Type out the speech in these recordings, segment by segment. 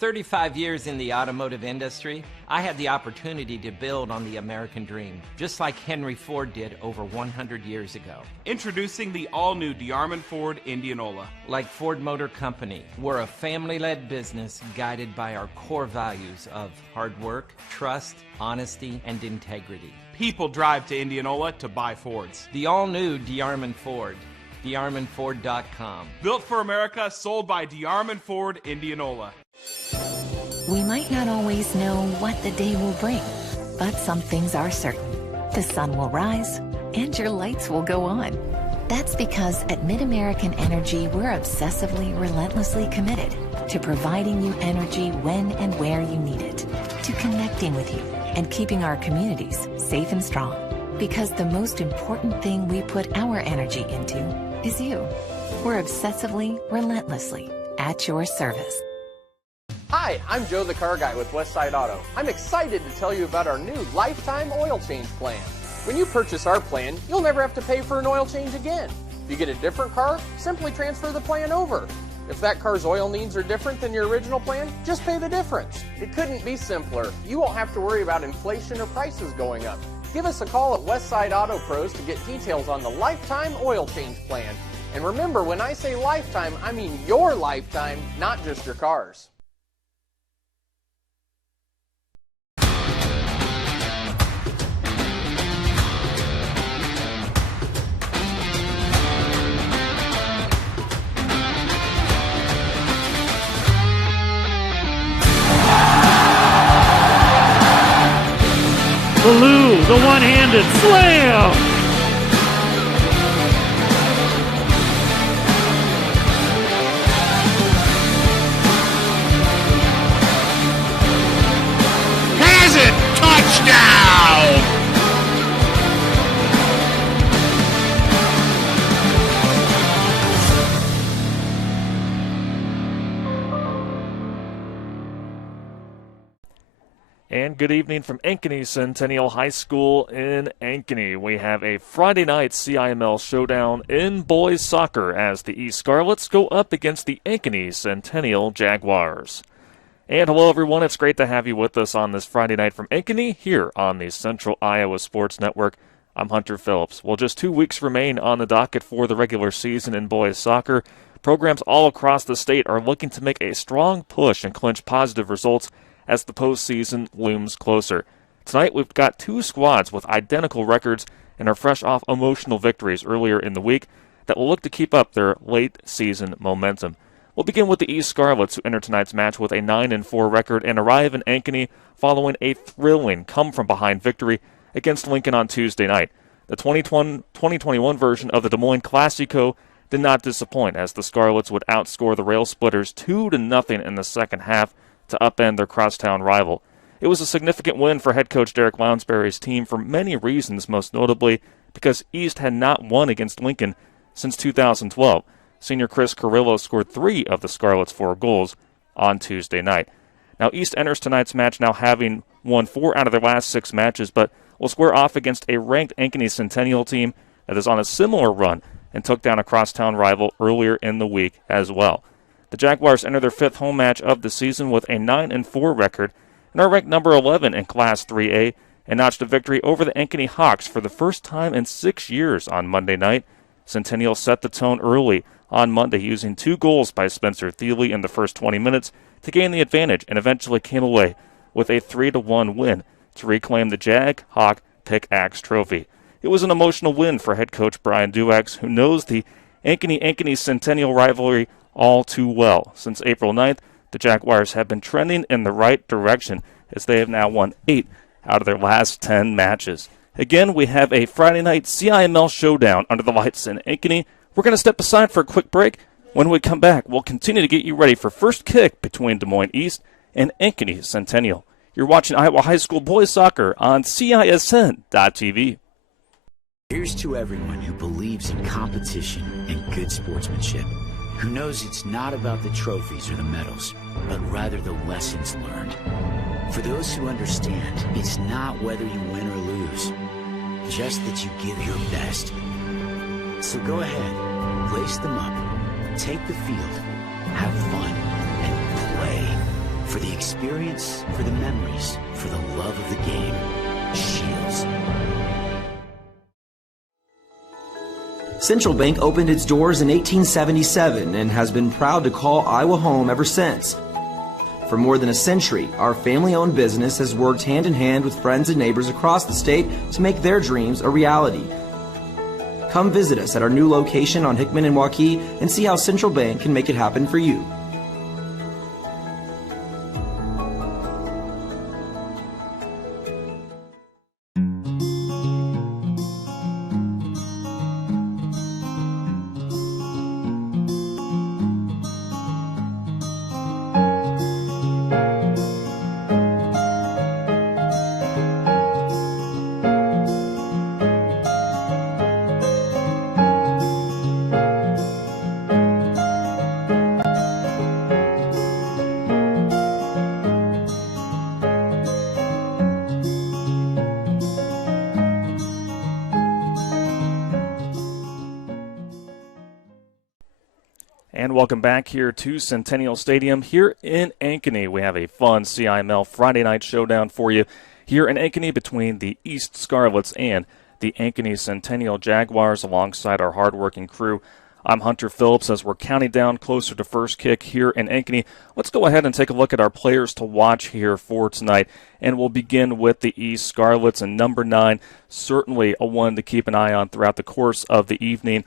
35 years in the automotive industry, I had the opportunity to build on the American dream, just like Henry Ford did over 100 years ago. Introducing the all-new DeArmond Ford Indianola. Like Ford Motor Company, we're a family-led business guided by our core values of hard work, trust, honesty, and integrity. People drive to Indianola to buy Fords. The all-new DeArmond Ford. DeArmondFord.com. Built for America, sold by DeArmond Ford Indianola. We might not always know what the day will bring, but some things are certain. The sun will rise and your lights will go on. That's because at Mid-American Energy, we're obsessively, relentlessly committed to providing you energy when and where you need it, to connecting with you and keeping our communities safe and strong. Because the most important thing we put our energy into is you. We're obsessively, relentlessly at your service. Hi, I'm Joe the Car Guy with Westside Auto. I'm excited to tell you about our new lifetime oil change plan. When you purchase our plan, you'll never have to pay for an oil change again. If you get a different car, simply transfer the plan over. If that car's oil needs are different than your original plan, just pay the difference. It couldn't be simpler. You won't have to worry about inflation or prices going up. Give us a call at Westside Auto Pros to get details on the lifetime oil change plan. And remember, when I say lifetime, I mean your lifetime, not just your car's. Ballou, the one-handed slam! Has it! Touchdown! And good evening from Ankeny Centennial High School in Ankeny. We have a Friday night CIML showdown in boys soccer as the East Scarlets go up against the Ankeny Centennial Jaguars. And hello everyone, it's great to have you with us on this Friday night from Ankeny here on the Central Iowa Sports Network. I'm Hunter Phillips. Well, just 2 weeks remain on the docket for the regular season in boys soccer. Programs all across the state are looking to make a strong push and clinch positive results as the postseason looms closer. Tonight we've got two squads with identical records and are fresh off emotional victories earlier in the week that will look to keep up their late season momentum. We'll begin with the East Scarlets, who enter tonight's match with a 9-4 record and arrive in Ankeny following a thrilling come-from-behind victory against Lincoln on Tuesday night. The 2021 version of the Des Moines Classico did not disappoint as the Scarlets would outscore the Rail Splitters 2-0 in the second half to upend their crosstown rival. It was a significant win for head coach Derek Lounsbury's team for many reasons, most notably because East had not won against Lincoln since 2012. Senior Chris Carrillo scored 3 of the Scarlets' 4 goals on Tuesday night. Now, East enters tonight's match now having won 4 out of their last 6 matches, but will square off against a ranked Ankeny Centennial team that is on a similar run and took down a crosstown rival earlier in the week as well. The Jaguars enter their 5th home match of the season with a 9-4 record and are ranked number 11 in Class 3A and notched a victory over the Ankeny Hawks for the first time in 6 years on Monday night. Centennial set the tone early on Monday using 2 goals by Spencer Thiele in the first 20 minutes to gain the advantage and eventually came away with a 3-1 win to reclaim the Jag Hawk Pickaxe Trophy. It was an emotional win for head coach Brian Duax, who knows the Ankeny Centennial rivalry all too well. Since April 9th, the Jaguars have been trending in the right direction as they have now won 8 out of their last 10 matches. Again, we have a Friday night CIML showdown under the lights in Ankeny. We're going to step aside for a quick break. When we come back, we'll continue to get you ready for first kick between Des Moines East and Ankeny Centennial. You're watching Iowa High School boys soccer on CISN.TV. Here's to everyone who believes in competition and good sportsmanship, who knows it's not about the trophies or the medals, but rather the lessons learned. For those who understand, it's not whether you win or lose, just that you give your best. So go ahead, lace them up, take the field, have fun, and play For the experience, for the memories, for the love of the game. Shields. Central Bank opened its doors in 1877 and has been proud to call Iowa home ever since. For more than a century, our family-owned business has worked hand-in-hand with friends and neighbors across the state to make their dreams a reality. Come visit us at our new location on Hickman and Waukee and see how Central Bank can make it happen for you. And welcome back here to Centennial Stadium here in Ankeny. We have a fun CIML Friday night showdown for you here in Ankeny between the East Scarlets and the Ankeny Centennial Jaguars alongside our hardworking crew. I'm Hunter Phillips as we're counting down closer to first kick here in Ankeny. Let's go ahead and take a look at our players to watch here for tonight. And we'll begin with the East Scarlets, and number 9, certainly a one to keep an eye on throughout the course of the evening.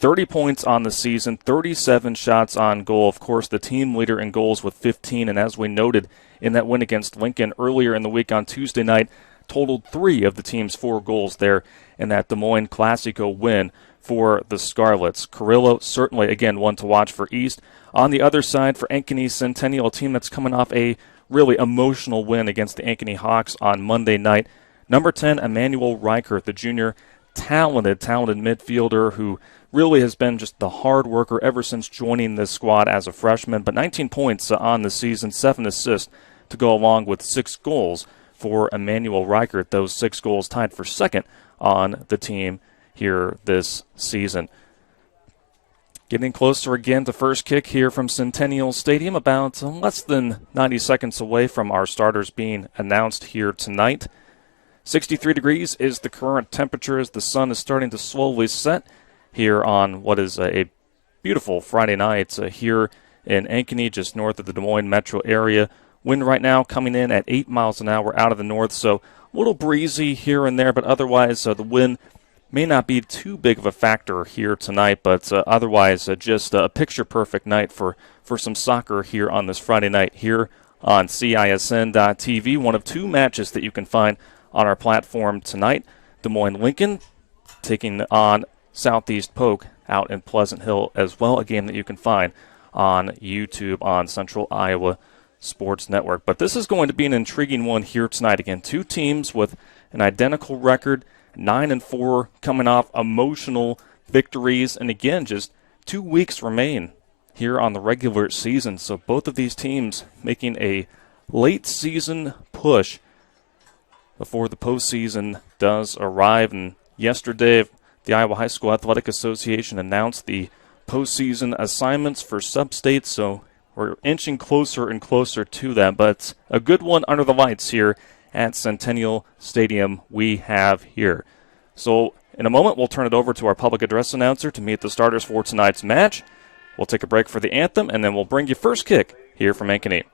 30 points on the season, 37 shots on goal. Of course, the team leader in goals with 15, and as we noted in that win against Lincoln earlier in the week on Tuesday night, totaled 3 of the team's 4 goals there in that Des Moines Classico win for the Scarlets. Carrillo, certainly, again, one to watch for East. On the other side, for Ankeny Centennial, a team that's coming off a really emotional win against the Ankeny Hawks on Monday night. Number 10, Emmanuel Reichert, the junior, talented midfielder who really has been just the hard worker ever since joining this squad as a freshman. But 19 points on the season, 7 assists to go along with 6 goals for Emmanuel Reichert. Those 6 goals tied for second on the team here this season. Getting closer again to first kick here from Centennial Stadium, about less than 90 seconds away from our starters being announced here tonight. 63 degrees is the current temperature as the sun is starting to slowly set here on what is a beautiful Friday night here in Ankeny, just north of the Des Moines metro area. Wind right now coming in at 8 miles an hour out of the north, so a little breezy here and there, but otherwise the wind may not be too big of a factor here tonight, but otherwise just a picture-perfect night for some soccer here on this Friday night here on CISN.TV. One of 2 matches that you can find on our platform tonight. Des Moines Lincoln taking on Southeast Polk out in Pleasant Hill as well, a game that you can find on YouTube on Central Iowa Sports Network. But this is going to be an intriguing one here tonight. Again, 2 teams with an identical record, 9-4, coming off emotional victories, and again, just 2 weeks remain here on the regular season. So both of these teams making a late season push before the postseason does arrive. And yesterday, the Iowa High School Athletic Association announced the postseason assignments for sub-states, so we're inching closer and closer to that. But a good one under the lights here at Centennial Stadium we have here. So in a moment, we'll turn it over to our public address announcer to meet the starters for tonight's match. We'll take a break for the anthem, and then we'll bring you first kick here from Ankeny.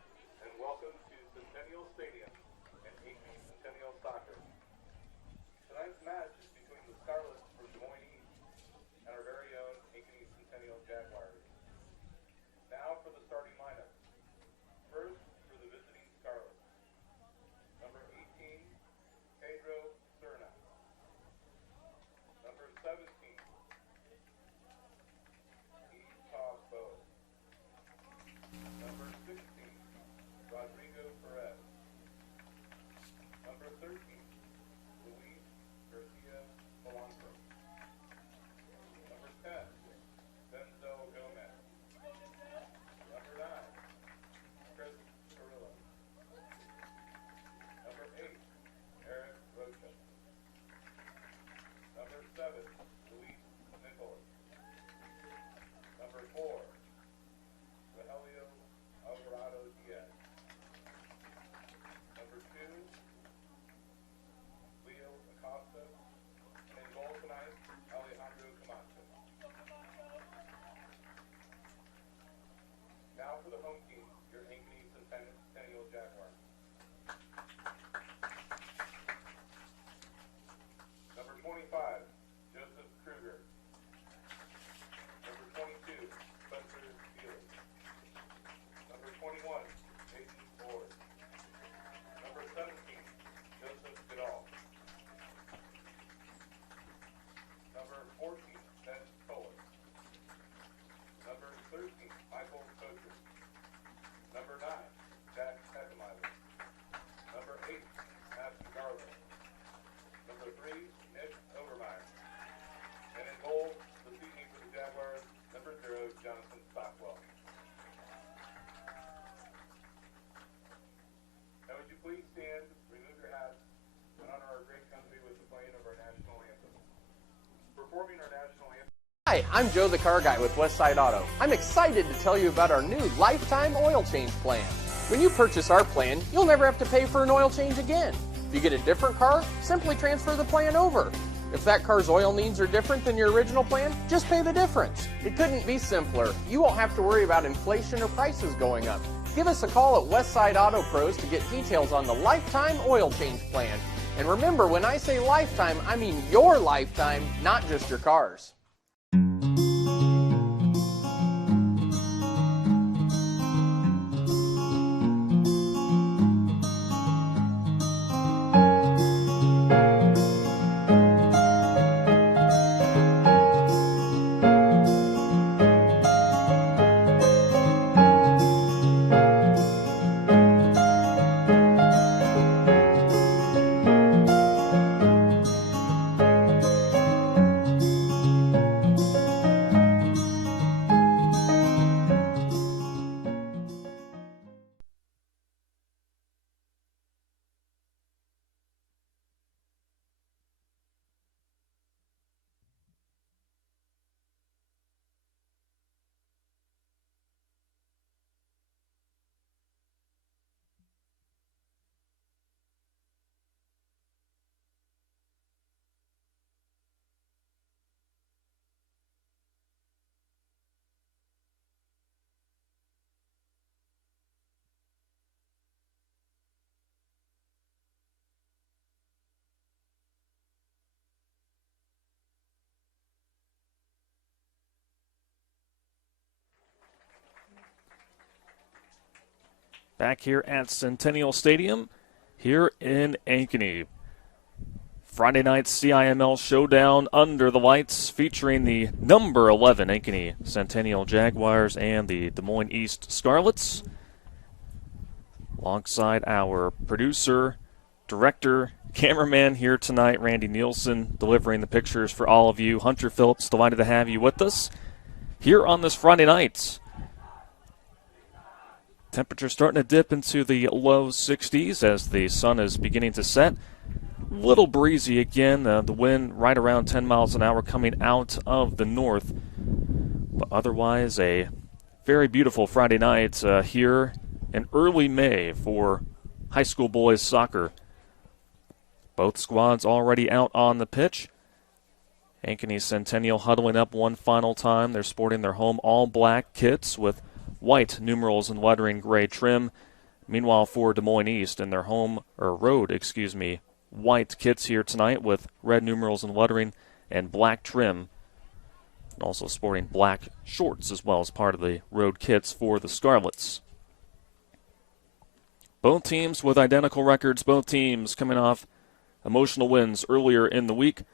please stand, remove your hats, and honor our great country with the playing of our national anthem. Performing our national anthem. Hi, I'm Joe the Car Guy with Westside Auto. I'm excited to tell you about our new lifetime oil change plan. When you purchase our plan, you'll never have to pay for an oil change again. If you get a different car, simply transfer the plan over. If that car's oil needs are different than your original plan, just pay the difference. It couldn't be simpler. You won't have to worry about inflation or prices going up. Give us a call at Westside Auto Pros to get details on the lifetime oil change plan. And remember, when I say lifetime, I mean your lifetime, not just your car's. Back here at Centennial Stadium, here in Ankeny. Friday night CIML showdown under the lights featuring the number 11 Ankeny Centennial Jaguars and the Des Moines East Scarlets. Alongside our producer, director, cameraman here tonight, Randy Nielsen, delivering the pictures for all of you. Hunter Phillips, delighted to have you with us here on this Friday night. Temperature starting to dip into the low 60s as the sun is beginning to set. Little breezy again, the wind right around 10 miles an hour coming out of the north. But otherwise, a very beautiful Friday night here in early May for high school boys soccer. Both squads already out on the pitch. Ankeny Centennial huddling up one final time. They're sporting their home all-black kits with white numerals and lettering gray trim. Meanwhile, for Des Moines East in their road, white kits here tonight with red numerals and lettering and black trim. And also sporting black shorts as well as part of the road kits for the Scarlets. Both teams with identical records, both teams coming off emotional wins earlier in the week.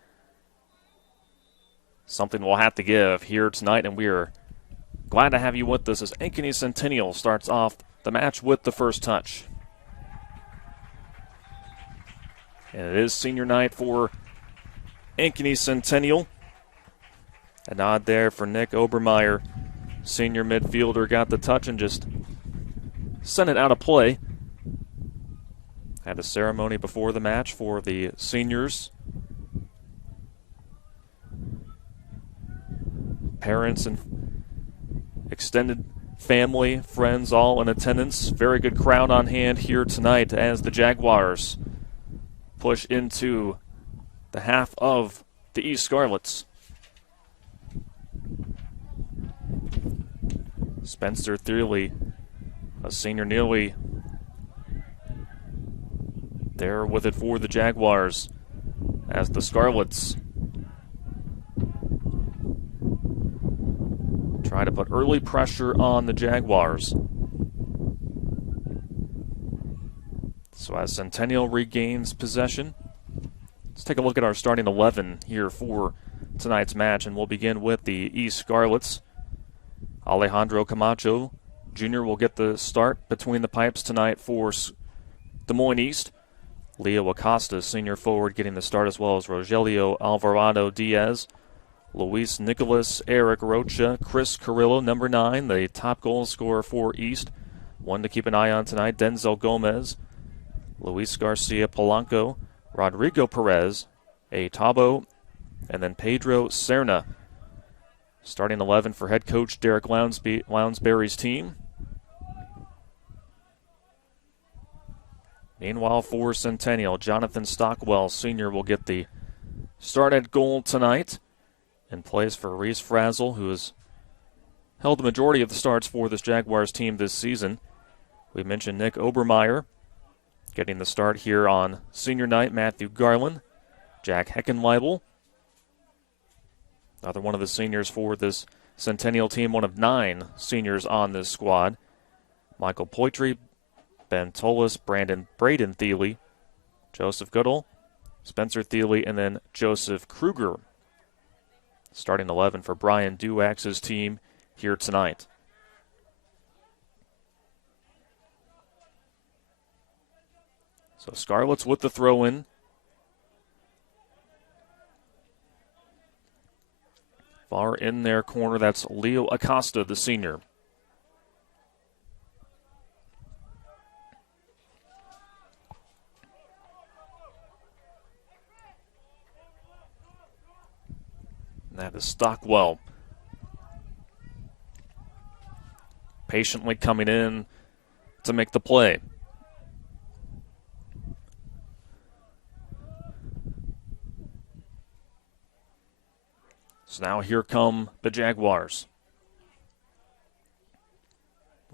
Something we'll have to give here tonight, and we are glad to have you with us as Ankeny Centennial starts off the match with the first touch. And it is senior night for Ankeny Centennial. A nod there for Nick Obermeyer. Senior midfielder got the touch and just sent it out of play. Had a ceremony before the match for the seniors. Parents and extended family, friends, all in attendance. Very good crowd on hand here tonight as the Jaguars push into the half of the East Scarlets. Spencer Thierley, a senior, nearly there with it for the Jaguars as the Scarlets try to put early pressure on the Jaguars. So as Centennial regains possession, let's take a look at our starting 11 here for tonight's match, and we'll begin with the East Scarlets. Alejandro Camacho Jr. will get the start between the pipes tonight for Des Moines East. Leo Acosta, senior forward, getting the start, as well as Rogelio Alvarado Diaz, Luis Nicolas, Eric Rocha, Chris Carrillo, number 9, the top goal scorer for East. One to keep an eye on tonight, Denzel Gomez. Luis Garcia Polanco, Rodrigo Perez, A. Tabo, and then Pedro Serna. Starting 11 for head coach Derek Lounsbury's team. Meanwhile, for Centennial, Jonathan Stockwell, senior, will get the start at goal tonight and plays for Reese Frazzle, who has held the majority of the starts for this Jaguars team this season. We mentioned Nick Obermeyer getting the start here on senior night. Matthew Garland, Jack Heckenleibel, another one of the seniors for this Centennial team, one of 9 seniors on this squad. Michael Poitry, Ben Tolis, Braden Thiele, Joseph Goodall, Spencer Thiele, and then Joseph Kruger. Starting 11 for Brian Duax's team here tonight. So Scarlets with the throw-in. Far in their corner, that's Leo Acosta, the senior. That is Stockwell. Patiently coming in to make the play. So now here come the Jaguars.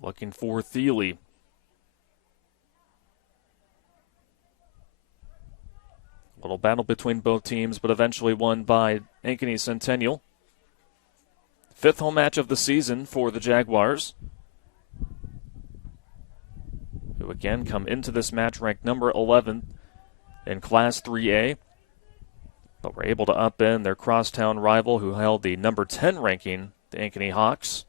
Looking for Thiele. Little battle between both teams, but eventually won by Ankeny Centennial. 5th home match of the season for the Jaguars, who again come into this match ranked number 11 in Class 3A, but were able to upend their crosstown rival who held the number 10 ranking, the Ankeny Hawks,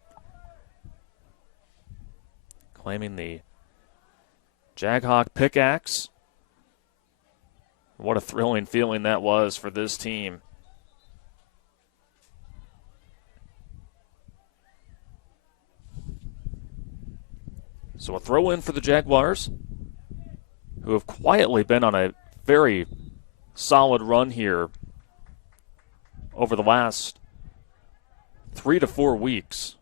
claiming the Jaghawk pickaxe. What a thrilling feeling that was for this team. So a throw in for the Jaguars, who have quietly been on a very solid run here over the last 3 to 4 weeks.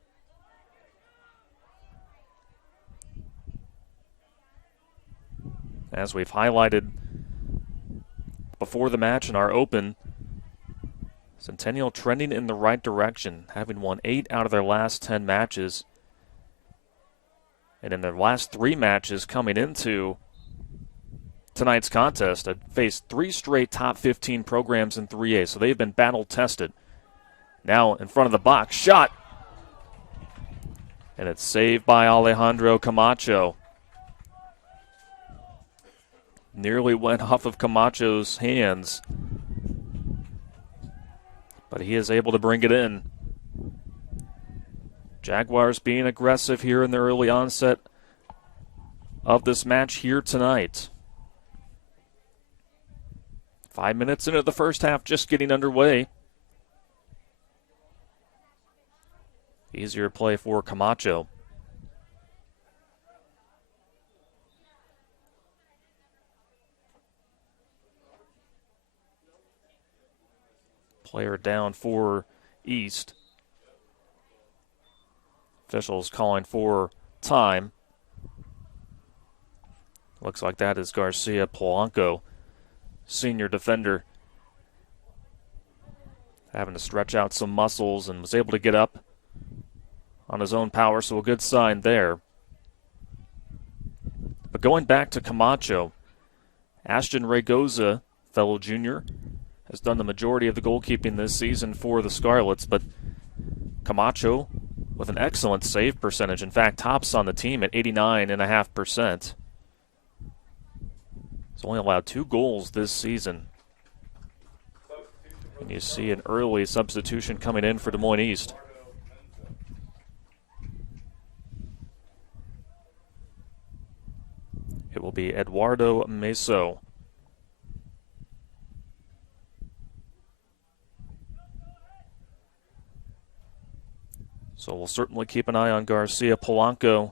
As we've highlighted before the match in our open, Centennial trending in the right direction, having won 8 out of their last 10 matches. And in their last 3 matches coming into tonight's contest, had faced 3 straight top 15 programs in 3A, so they've been battle-tested. Now in front of the box, shot. And it's saved by Alejandro Camacho. Nearly went off of Camacho's hands, but he is able to bring it in. Jaguars being aggressive here in the early onset of this match here tonight. 5 minutes into the first half, just getting underway. Easier play for Camacho. Player down for East. Officials calling for time. Looks like that is Garcia Polanco, senior defender, having to stretch out some muscles and was able to get up on his own power, so a good sign there. But going back to Camacho, Ashton Raygoza, fellow junior, has done the majority of the goalkeeping this season for the Scarlets, but Camacho with an excellent save percentage. In fact, tops on the team at 89.5%. He's only allowed 2 goals this season. And you see an early substitution coming in for Des Moines East. It will be Eduardo Meso. So we'll certainly keep an eye on Garcia Polanco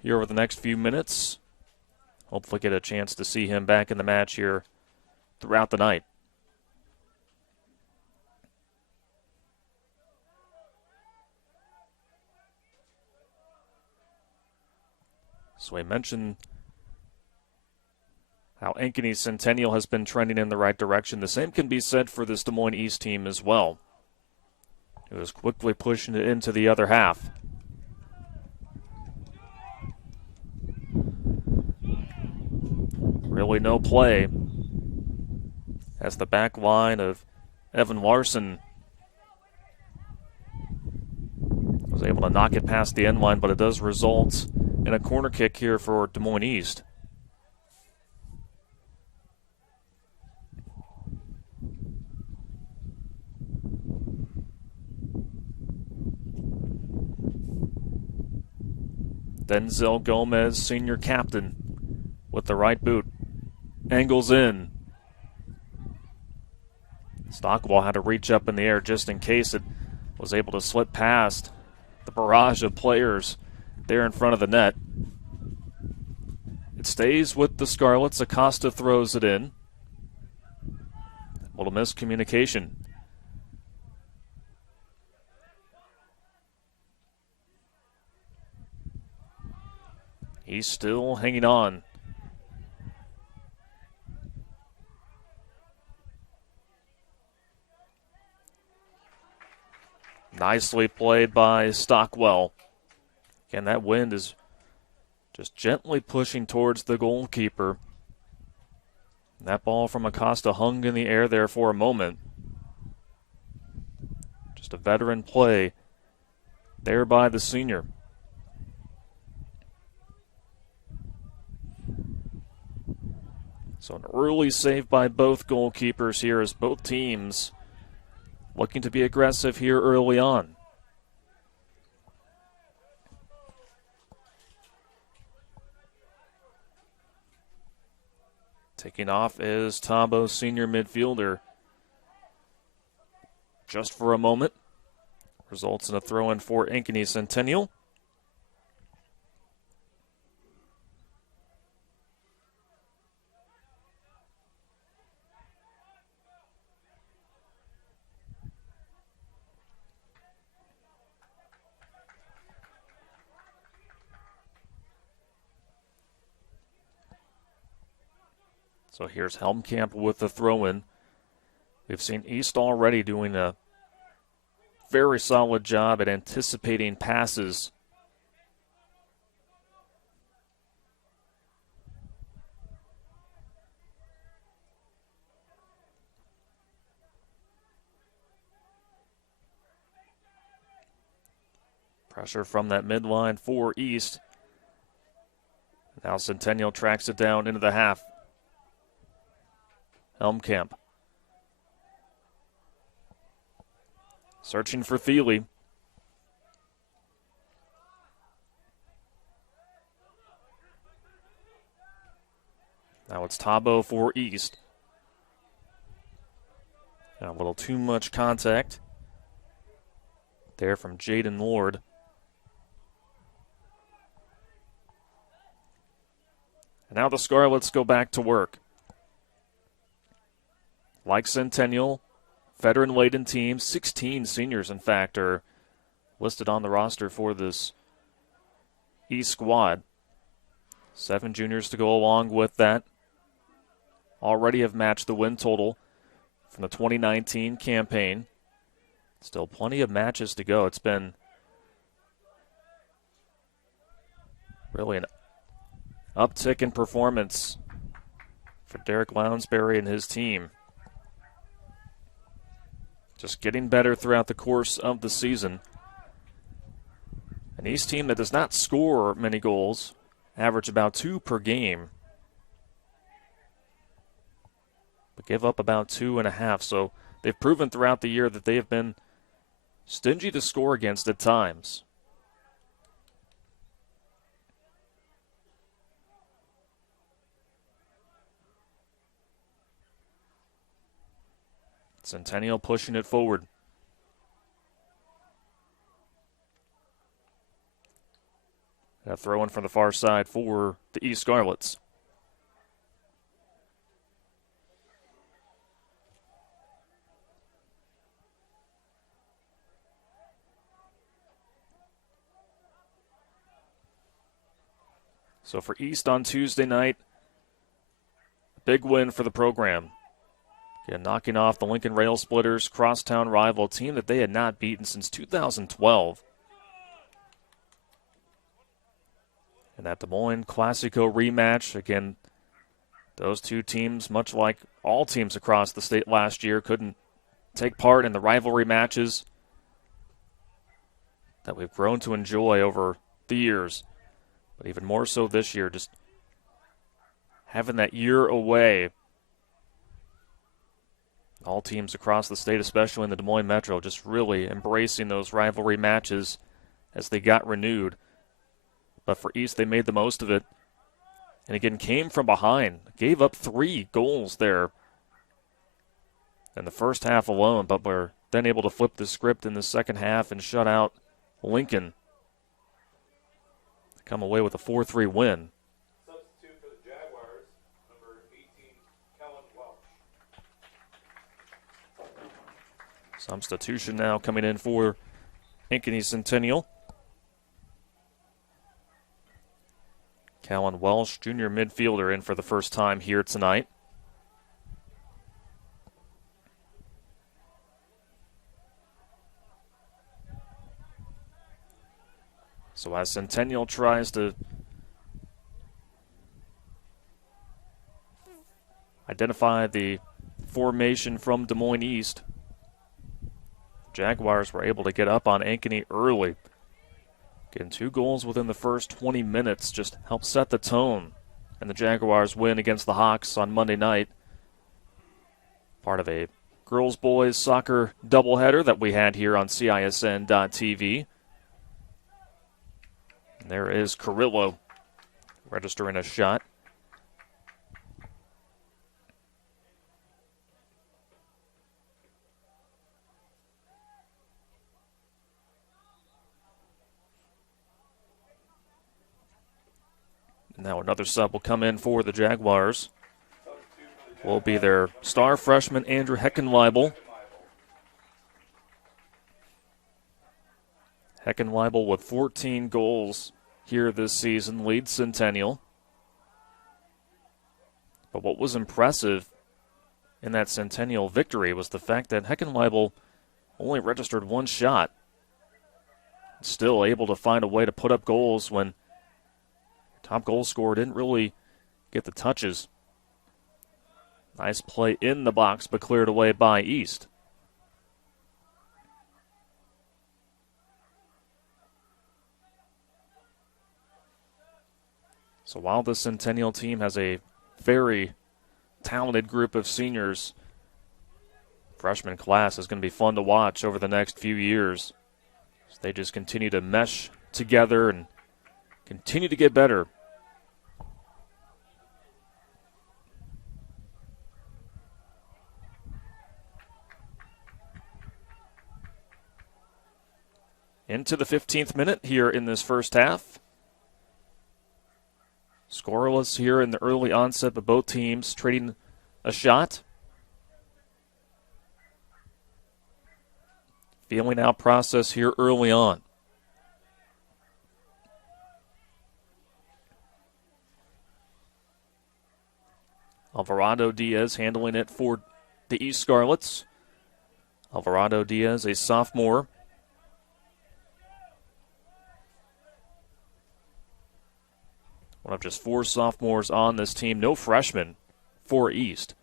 here over the next few minutes hopefully get a chance to see him back in the match here throughout the night. So I mentioned how Ankeny Centennial has been trending in the right direction. The same can be said for this Des Moines East team as well. It was quickly pushing it into the other half. Really no play as the back line of Evan Larson was able to knock it past the end line, but it does result in a corner kick here for Des Moines East. Denzel Gomez, senior captain, with the right boot. Angles in. Stockwell had to reach up in the air just in case it was able to slip past the barrage of players there in front of the net. It stays with the Scarlets. Acosta throws it in. A little miscommunication. He's still hanging on. Nicely played by Stockwell. Again, that wind is just gently pushing towards the goalkeeper. That ball from Acosta hung in the air there for a moment. Just a veteran play there by the senior. So an early save by both goalkeepers here as both teams looking to be aggressive here early on. Taking off is Tabo, senior midfielder. Just for a moment. Results in a throw-in for Ankeny Centennial. So here's Helmkamp with the throw-in. We've seen East already doing a very solid job at anticipating passes. Pressure from that midline for East. Now Centennial tracks it down into the half. Helmkamp. Searching for Thiele. Now it's Tabo for East. Got a little too much contact there from Jaden Lord. And now the Scarlets go back to work. Like Centennial, veteran-laden team, 16 seniors, in fact, are listed on the roster for this East squad. 7 juniors to go along with that. Already have matched the win total from the 2019 campaign. Still plenty of matches to go. It's been really an uptick in performance for Derek Lounsbury and his team. Just getting better throughout the course of the season. An East team that does not score many goals, average about 2 per game, but give up about 2.5. So they've proven throughout the year that they have been stingy to score against at times. Centennial pushing it forward. A throw in from the far side for the East Scarlets. So for East on Tuesday night, a big win for the program. Again, knocking off the Lincoln Rail Splitters, crosstown rival team that they had not beaten since 2012. And that Des Moines Classico rematch, again, those two teams, much like all teams across the state last year, couldn't take part in the rivalry matches that we've grown to enjoy over the years. But even more so this year, just having that year away. All teams across the state, especially in the Des Moines Metro, just really embracing those rivalry matches as they got renewed. But for East, they made the most of it. And again, came from behind. Gave up 3 goals there in the first half alone, but were then able to flip the script in the second half and shut out Lincoln. Come away with a 4-3 win. Substitute for the Jaguars, number 18, Kellen Welch. Substitution now coming in for Ankeny Centennial. Callan Welsh, junior midfielder, in for the first time here tonight. So as Centennial tries to identify the formation from Des Moines East, Jaguars were able to get up on Ankeny early. Getting 2 goals within the first 20 minutes just helped set the tone. And the Jaguars win against the Hawks on Monday night. Part of a girls-boys soccer doubleheader that we had here on CISN.TV. And there is Carrillo registering a shot. Now another sub will come in for the Jaguars. Will be their star freshman, Andrew Heckenleibel. Heckenleibel with 14 goals here this season, leads Centennial. But what was impressive in that Centennial victory was the fact that Heckenleibel only registered 1 shot. Still able to find a way to put up goals when top goal scorer didn't really get the touches. Nice play in the box, but cleared away by East. So while the Centennial team has a very talented group of seniors, freshman class is going to be fun to watch over the next few years. So they just continue to mesh together and continue to get better. Into the 15th minute here in this first half. Scoreless here in the early onset, but both teams trading a shot. Feeling out process here early on. Alvarado Diaz handling it for the East Scarlets. Alvarado Diaz, a sophomore. One of just 4 sophomores on this team. No freshmen for East.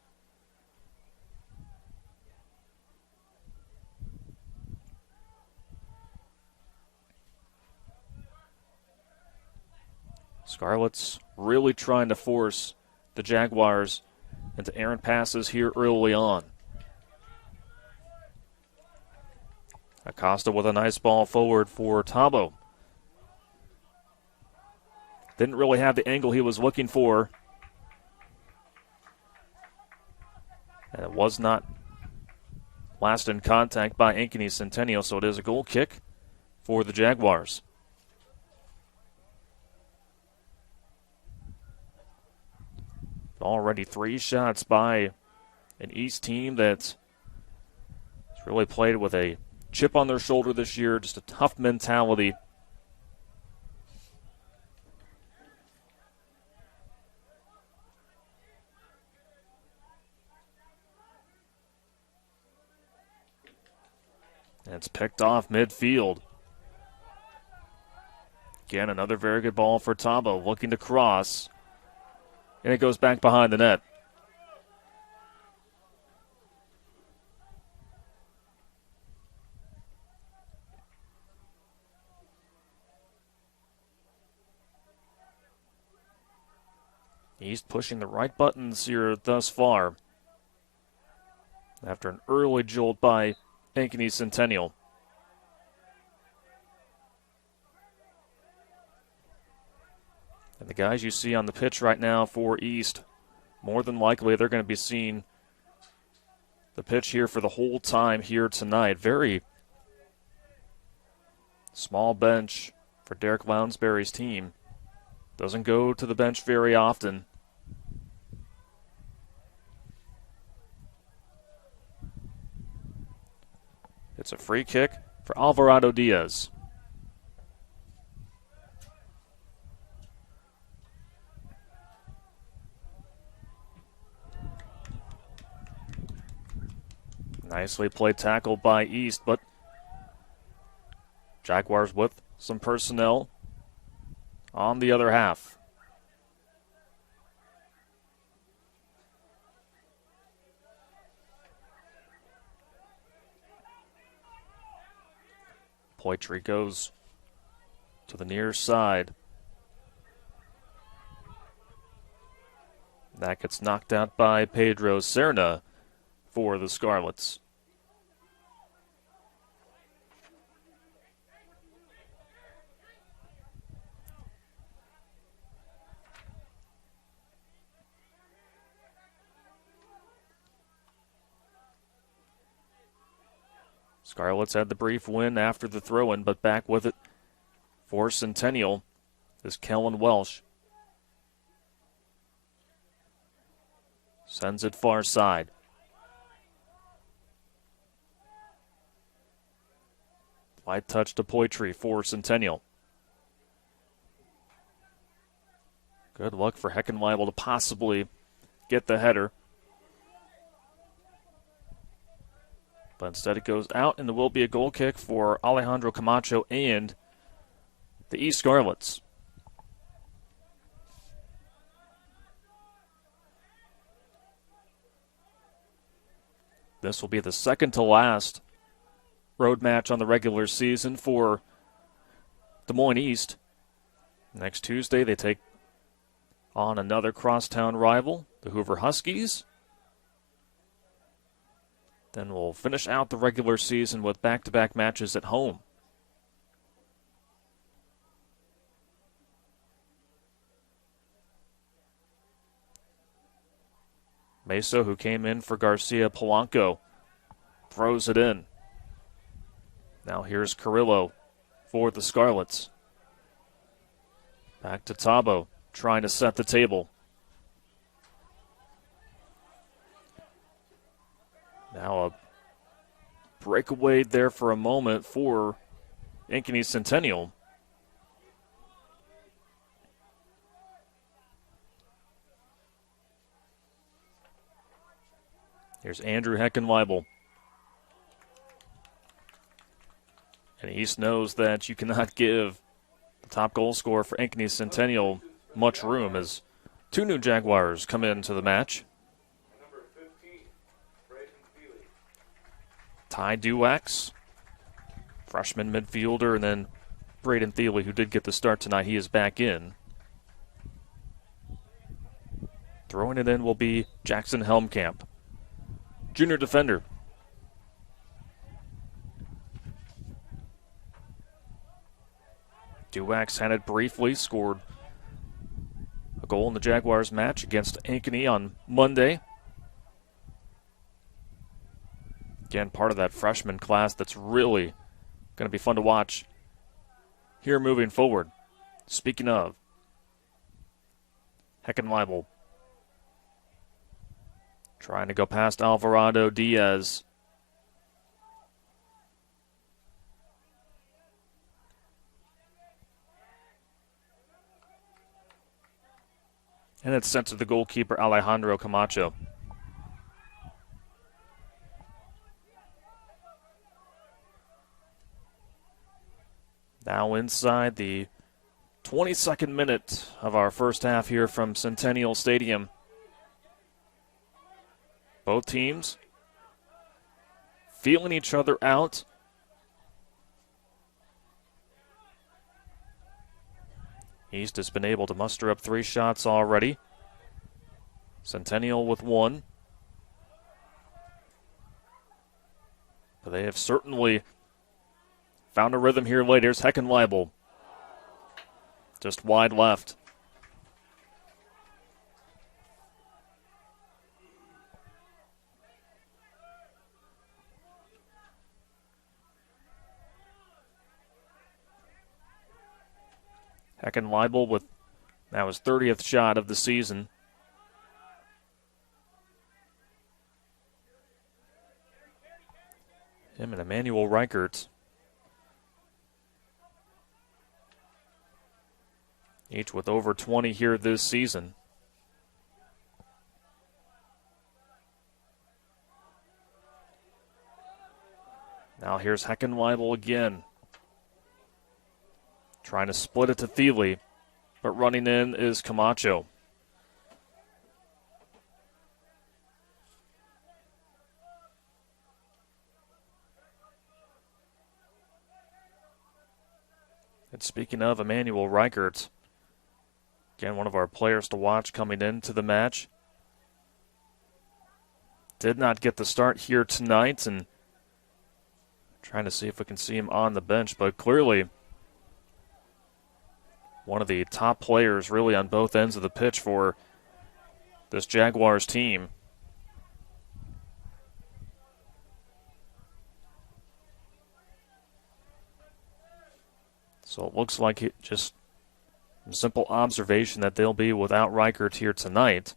Scarlets really trying to force the Jaguars into errant passes here early on. Acosta with a nice ball forward for Tabo. Didn't really have the angle he was looking for. And it was not last in contact by Ankeny Centennial, so it is a goal kick for the Jaguars. Already 3 shots by an East team that's really played with a chip on their shoulder this year, just a tough mentality. It's picked off midfield. Again, another very good ball for Tabo, looking to cross. And it goes back behind the net. East pushing the right buttons here thus far. After an early jolt by Ankeny Centennial. And the guys you see on the pitch right now for East, more than likely they're going to be seeing the pitch here for the whole time here tonight. Very small bench for Derek Lounsbury's team. Doesn't go to the bench very often. It's a free kick for Alvarado Diaz. Nicely played tackle by East, but Jaguars with some personnel on the other half. Poitry goes to the near side. That gets knocked out by Pedro Serna for the Scarlets. Scarlets had the brief win after the throw-in, but back with it for Centennial is Kellen Welsh. Sends it far side. Light touch to Poitry for Centennial. Good luck for Heckenweibel to possibly get the header. But instead it goes out, and there will be a goal kick for Alejandro Camacho and the East Scarlets. This will be the second to last road match on the regular season for Des Moines East. Next Tuesday they take on another crosstown rival, the Hoover Huskies. Then we'll finish out the regular season with back-to-back matches at home. Mesa, who came in for Garcia Polanco, throws it in. Now here's Carrillo for the Scarlets. Back to Tabo, trying to set the table. Now a breakaway there for a moment for Ankeny Centennial. Here's Andrew Heckenweibel. And East knows that you cannot give the top goal scorer for Ankeny Centennial much room as two new Jaguars come into the match. Ty Duax, freshman midfielder, and then Braden Thiele, who did get the start tonight, he is back in. Throwing it in will be Jackson Helmkamp, junior defender. Duax had it briefly, scored a goal in the Jaguars match against Ankeny on Monday. Again, part of that freshman class that's really going to be fun to watch here moving forward. Speaking of, Heckenweibel trying to go past Alvarado Diaz. And it's sent to the goalkeeper, Alejandro Camacho. Now inside the 22nd minute of our first half here from Centennial Stadium. Both teams feeling each other out. East has been able to muster up 3 shots already. Centennial with 1. But they have certainly found a rhythm here late. Here's Heckenleibel. Just wide left. Heckenleibel with now his 30th shot of the season. Him and Emmanuel Reichert, each with over 20 here this season. Now here's Heckenleibel again. Trying to split it to Thiele, but running in is Camacho. And speaking of Emmanuel Reichert, again, one of our players to watch coming into the match. Did not get the start here tonight, and trying to see if we can see him on the bench, but clearly one of the top players really on both ends of the pitch for this Jaguars team. So it looks like just a simple observation that they'll be without Reichert here tonight.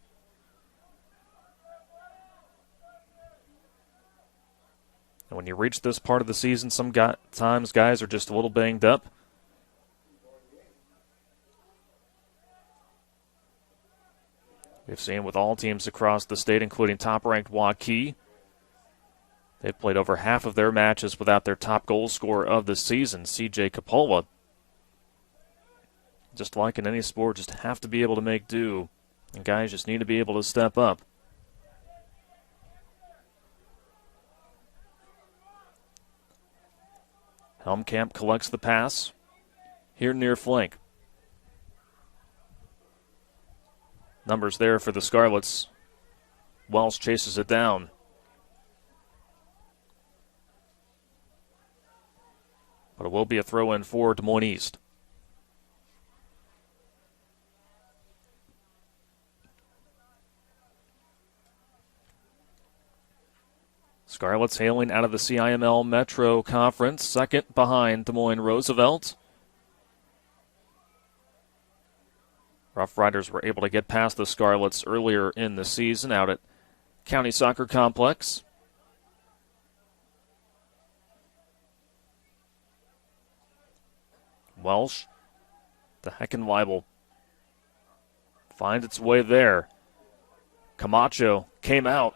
And when you reach this part of the season, sometimes guys are just a little banged up. We've seen with all teams across the state, including top-ranked Waukee. They've played over half of their matches without their top goal scorer of the season, C.J. Capola. Just like in any sport, just have to be able to make do. And guys just need to be able to step up. Helmkamp collects the pass here near flank. Numbers there for the Scarlets. Welsh chases it down. But it will be a throw-in for Des Moines East. Scarlets hailing out of the CIML Metro Conference, second behind Des Moines Roosevelt. Rough Riders were able to get past the Scarlets earlier in the season out at County Soccer Complex. Welsh to Heckenleibel. Finds its way there. Camacho came out.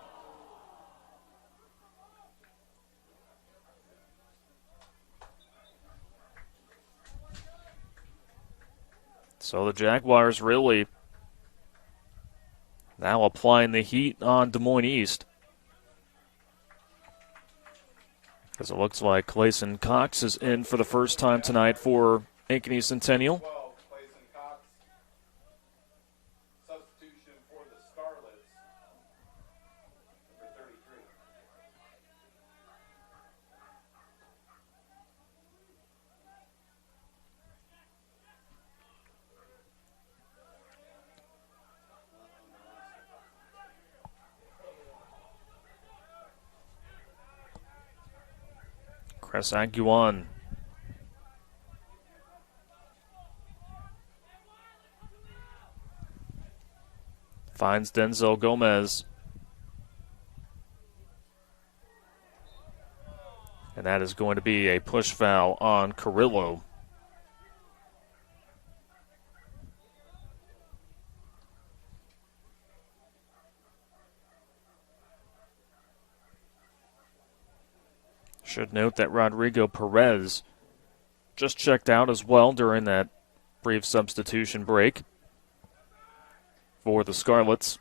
So the Jaguars really now applying the heat on Des Moines East. Because it looks like Clayson Cox is in for the first time tonight for Ankeny Centennial. Chris Aguan. Finds Denzel Gomez. And that is going to be a push foul on Carrillo. Should note that Rodrigo Perez just checked out as well during that brief substitution break for the Scarlets.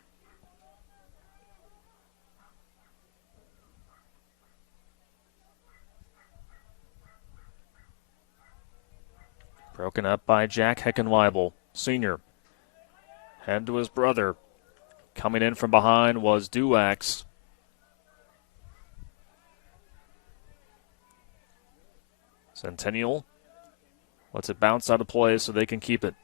Broken up by Jack Heckenweibel, senior. Head to his brother. Coming in from behind was Duax. Centennial lets it bounce out of play so they can keep it.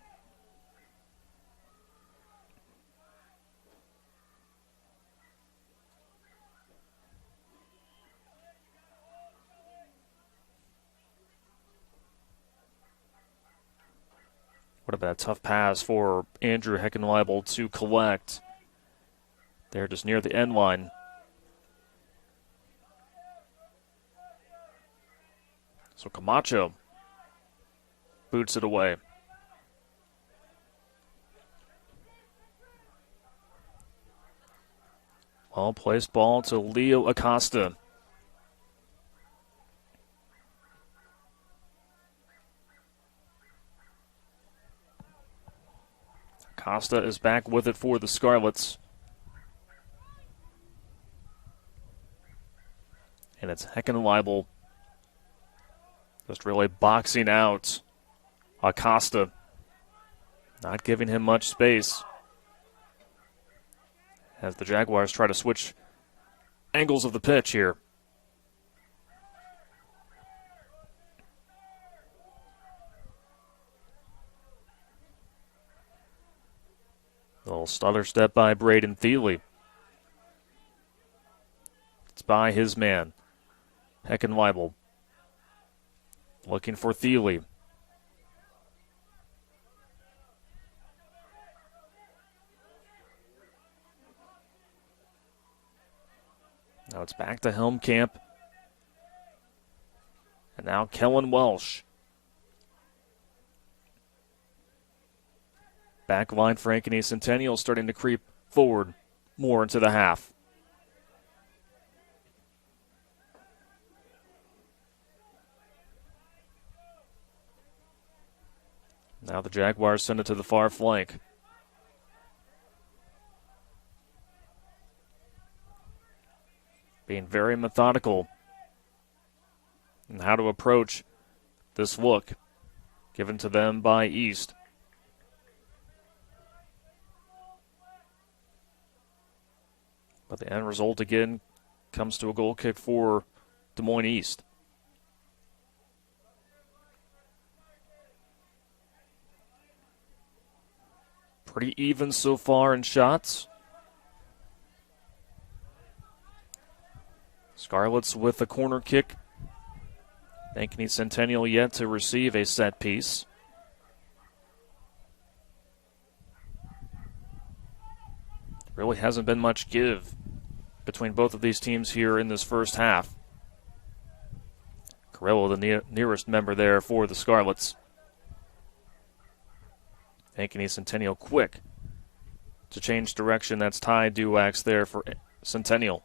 What about a tough pass for Andrew Heckenweibel to collect. They're just near the end line. So Camacho boots it away. Well-placed ball to Leo Acosta. Acosta is back with it for the Scarlets. And it's Heckenweibel just really boxing out Acosta, not giving him much space as the Jaguars try to switch angles of the pitch here. A little stutter step by Braden Thiele. It's by his man, Heckenweibel. Looking for Thiele. Now it's back to Helmkamp. And now Kellen Welsh. Back line for Ankeny Centennial starting to creep forward more into the half. Now the Jaguars send it to the far flank. Being very methodical in how to approach this look given to them by East. But the end result again comes to a goal kick for Des Moines East. Pretty even so far in shots. Scarlets with a corner kick. Ankeny Centennial yet to receive a set piece. Really hasn't been much give between both of these teams here in this first half. Carrillo, the nearest member there for the Scarlets. Ankeny Centennial quick to change direction. That's Ty Duax there for Centennial.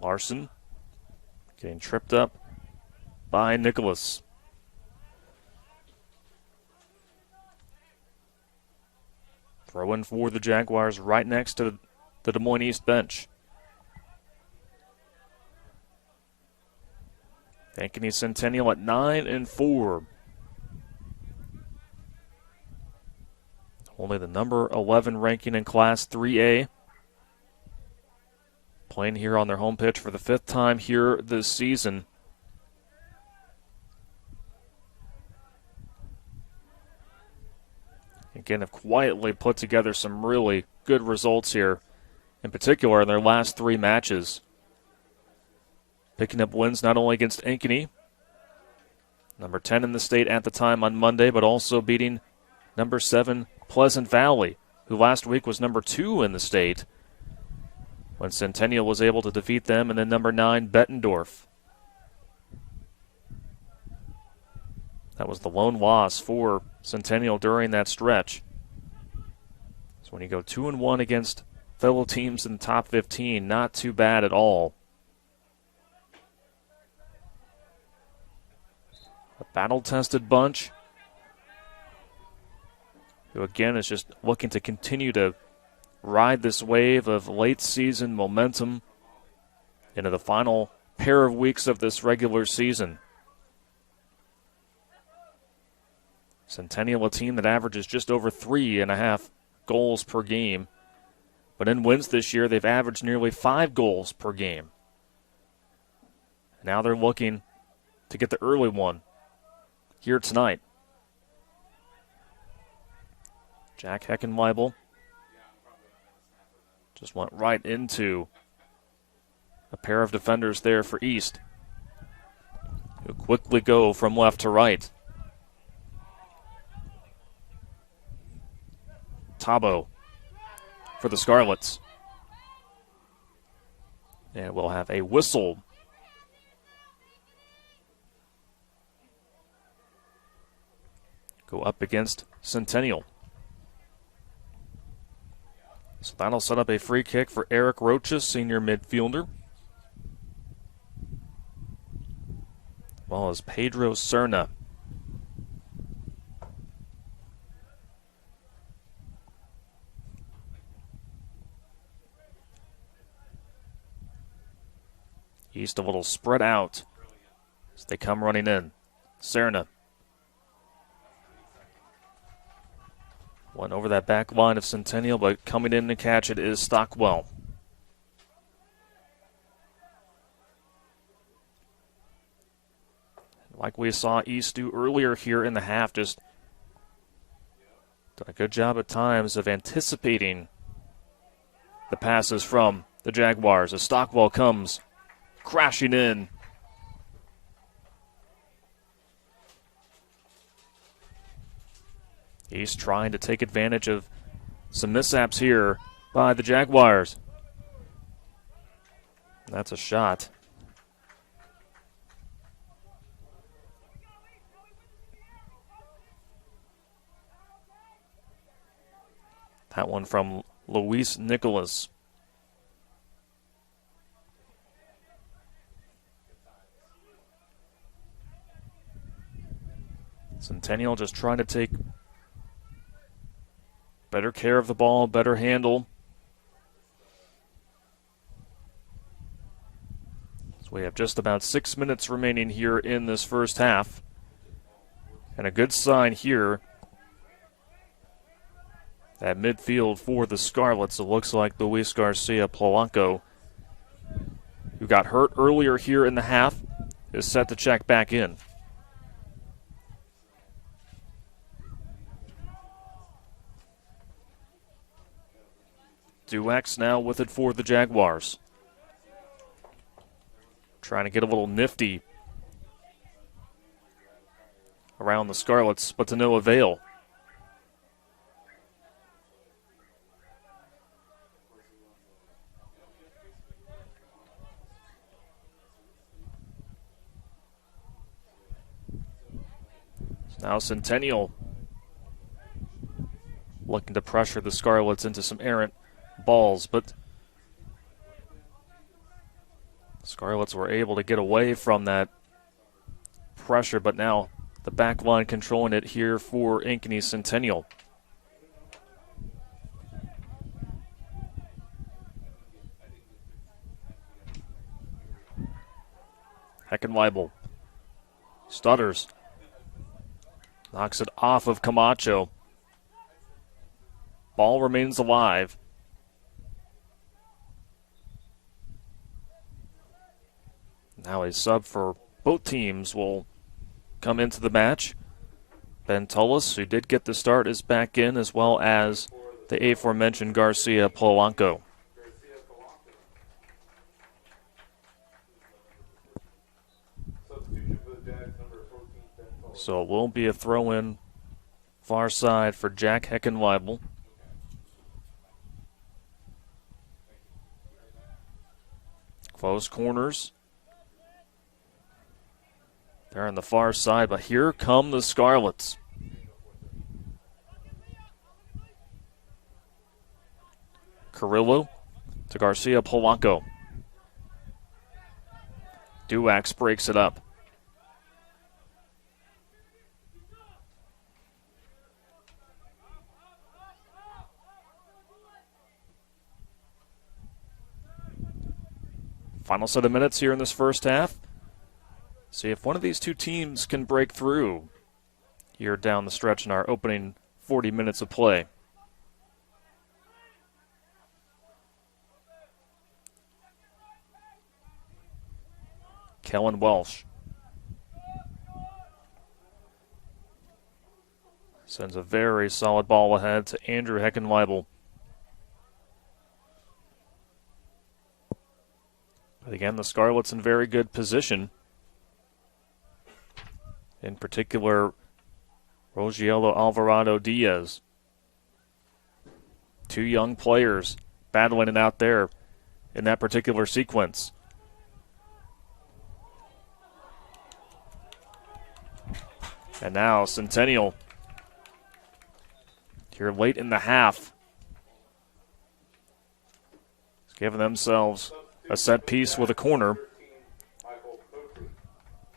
Larson getting tripped up by Nicholas. Throw in for the Jaguars right next to the Des Moines East bench. Ankeny Centennial at 9-4. Only the number 11 ranking in Class 3A. Playing here on their home pitch for the 5th time here this season. Again, have quietly put together some really good results here, in particular in their last 3 matches. Picking up wins not only against Ankeny, number 10 in the state at the time on Monday, but also beating number 7 Pleasant Valley, who last week was number 2 in the state, when Centennial was able to defeat them, and then number 9 Bettendorf. That was the lone loss for Centennial during that stretch. So when you go 2-1 against fellow teams in the top 15, not too bad at all. A battle-tested bunch who, again, is just looking to continue to ride this wave of late-season momentum into the final pair of weeks of this regular season. Centennial, a team that averages just over 3.5 goals per game. But in wins this year, they've averaged nearly 5 goals per game. Now they're looking to get the early one here tonight. Jack Heckenweibel just went right into a pair of defenders there for East, who quickly go from left to right. Tabo for the Scarlets. And we'll have a whistle. Go up against Centennial. So that'll set up a free kick for Eric Rocha, senior midfielder. As well as Pedro Serna. East a little spread out as they come running in. Serna. Went over that back line of Centennial, but coming in to catch it is Stockwell. Like we saw East do earlier here in the half, just done a good job at times of anticipating the passes from the Jaguars as Stockwell comes crashing in. He's trying to take advantage of some mishaps here by the Jaguars. That's a shot. That one from Luis Nicholas. Centennial just trying to take better care of the ball, better handle. So we have just about 6 minutes remaining here in this first half. And a good sign here at midfield for the Scarlets. It looks like Luis Garcia Polanco, who got hurt earlier here in the half, is set to check back in. Duax now with it for the Jaguars. Trying to get a little nifty around the Scarlets, but to no avail. Now Centennial looking to pressure the Scarlets into some errant balls, but Scarlets were able to get away from that pressure, but now the back line controlling it here for Ankeny Centennial. Heckenweibel stutters. Knocks it off of Camacho. Ball remains alive. Now a sub for both teams will come into the match. Ben Tullis, who did get the start, is back in, as well as the aforementioned Garcia Polanco. So it will be a throw-in far side for Jack Heckenweibel. Close corners. They're on the far side, but here come the Scarlets. Carrillo to Garcia Polanco. Duax breaks it up. Final set of minutes here in this first half. See if one of these two teams can break through here down the stretch in our opening 40 minutes of play. Kellen Welsh sends a very solid ball ahead to Andrew Heckenweibel. But again, the Scarlets in very good position. In particular, Rogiello Alvarado Diaz. Two young players battling it out there in that particular sequence. And now Centennial here late in the half. Giving themselves a set piece with a corner.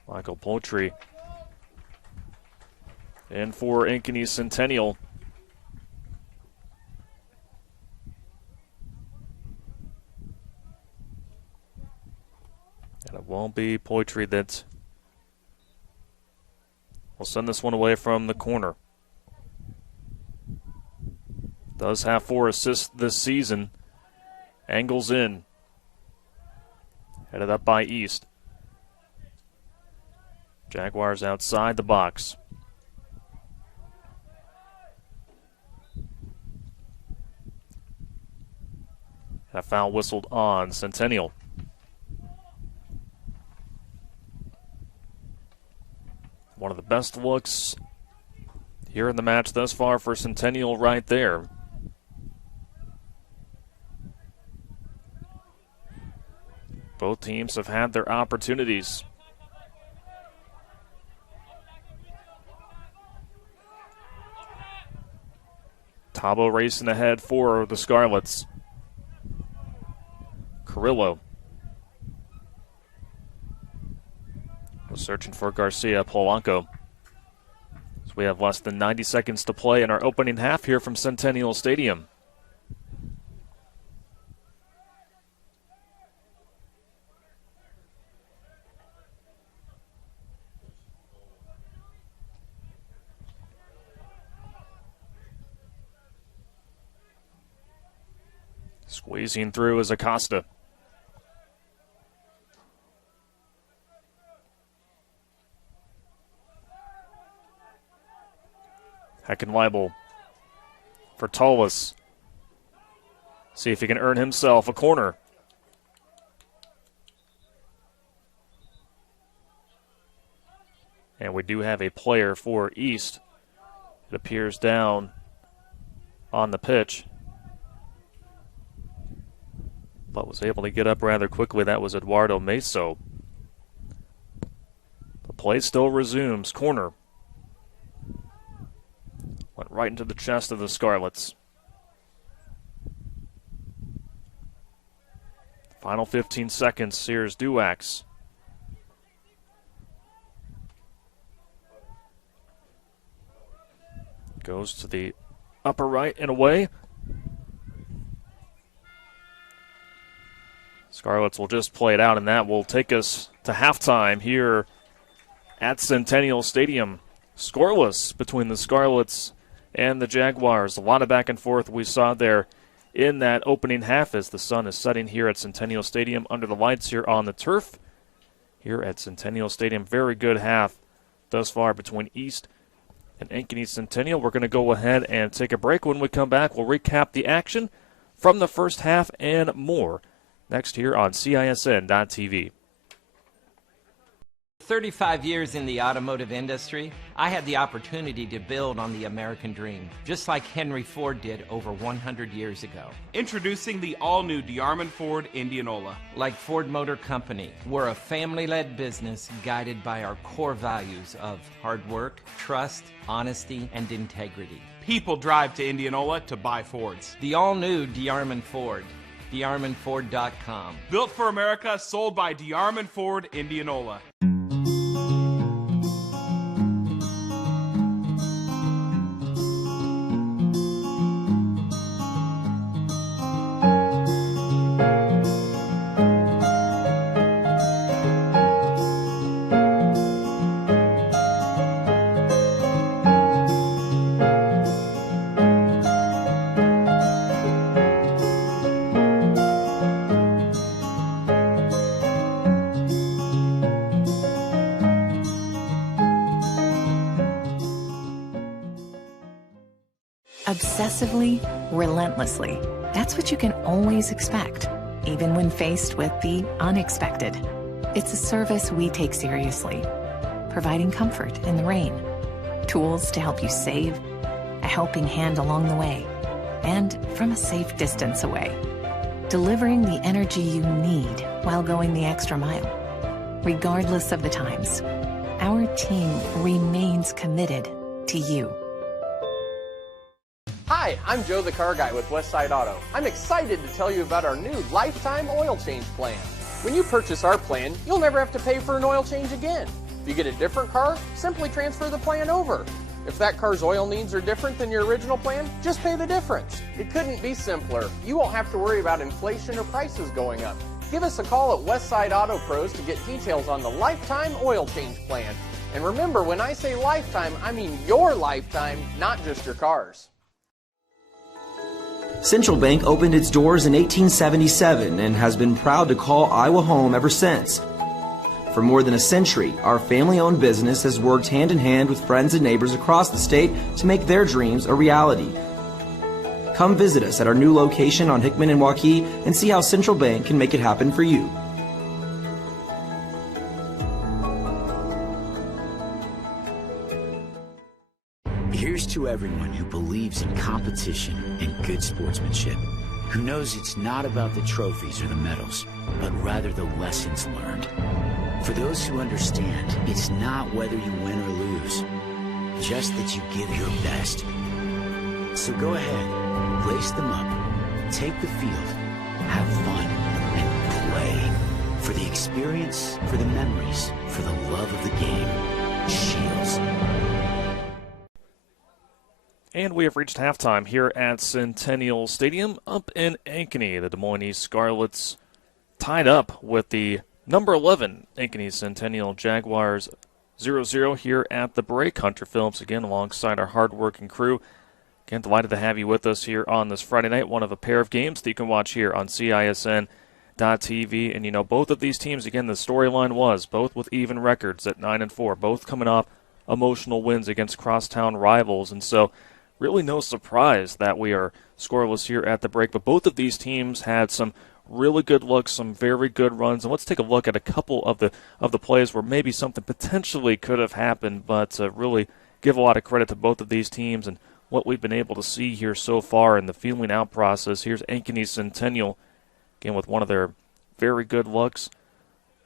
Michael Poultry in for Ankeny Centennial. And it won't be Poultry that will send this one away from the corner. Does have 4 assists this season. Angles in. Headed up by East. Jaguars outside the box. A foul whistled on Centennial. One of the best looks here in the match thus far for Centennial right there. Both teams have had their opportunities. Tabo racing ahead for the Scarlets. Carrillo was searching for Garcia Polanco. So we have less than 90 seconds to play in our opening half here from Centennial Stadium. Squeezing through is Acosta. Heckenweibel for Tullis. See if he can earn himself a corner. And we do have a player for East. It appears down on the pitch, but was able to get up rather quickly. That was Eduardo Meso. The play still resumes. Corner. Went right into the chest of the Scarlets. Final 15 seconds. Here's Duax. Goes to the upper right and away. Scarlets will just play it out, and that will take us to halftime here at Centennial Stadium. Scoreless between the Scarlets and the Jaguars. A lot of back and forth we saw there in that opening half as the sun is setting here at Centennial Stadium under the lights here on the turf. Here at Centennial Stadium, very good half thus far between East and Ankeny Centennial. We're going to go ahead and take a break. When we come back, we'll recap the action from the first half and more next here on CISN.TV. 35 years in the automotive industry, I had the opportunity to build on the American dream, just like Henry Ford did over 100 years ago. Introducing the all-new DeArmond Ford Indianola. Like Ford Motor Company, we're a family-led business guided by our core values of hard work, trust, honesty, and integrity. People drive to Indianola to buy Fords. The all-new DeArmond Ford. DeArmondFord.com. Built for America, sold by DeArmond Ford, Indianola. Obsessively, relentlessly. That's what you can always expect, even when faced with the unexpected. It's a service we take seriously, providing comfort in the rain, tools to help you save, a helping hand along the way, and from a safe distance away, delivering the energy you need while going the extra mile. Regardless of the times, our team remains committed to you. Hi, I'm Joe the Car Guy with Westside Auto. I'm excited to tell you about our new lifetime oil change plan. When you purchase our plan, you'll never have to pay for an oil change again. If you get a different car, simply transfer the plan over. If that car's oil needs are different than your original plan, just pay the difference. It couldn't be simpler. You won't have to worry about inflation or prices going up. Give us a call at Westside Auto Pros to get details on the lifetime oil change plan. And remember, when I say lifetime, I mean your lifetime, not just your car's. Central Bank opened its doors in 1877 and has been proud to call Iowa home ever since. For more than a century, our family-owned business has worked hand in hand with friends and neighbors across the state to make their dreams a reality. Come visit us at our new location on Hickman and Waukee and see how Central Bank can make it happen for you. Here's to everyone who believes in competition and good sportsmanship, who knows it's not about the trophies or the medals, but rather the lessons learned. For those who understand, it's not whether you win or lose, just that you give your best. So go ahead, lace them up, take the field, have fun, and play. For the experience, for the memories, for the love of the game, Shields. And we have reached halftime here at Centennial Stadium up in Ankeny. The Des Moines Scarlets tied up with the number 11 Ankeny Centennial Jaguars 0-0 here at the break. Hunter Phillips again alongside our hard-working crew. Again, delighted to have you with us here on this Friday night, one of a pair of games that you can watch here on CISN.TV. And, you know, both of these teams, again, the storyline was both with even records at 9-4, both coming off emotional wins against crosstown rivals. And so really no surprise that we are scoreless here at the break. But both of these teams had some really good looks, some very good runs. And let's take a look at a couple of the plays where maybe something potentially could have happened, but really give a lot of credit to both of these teams and what we've been able to see here so far in the feeling out process. Here's Ankeny Centennial, again with one of their very good looks.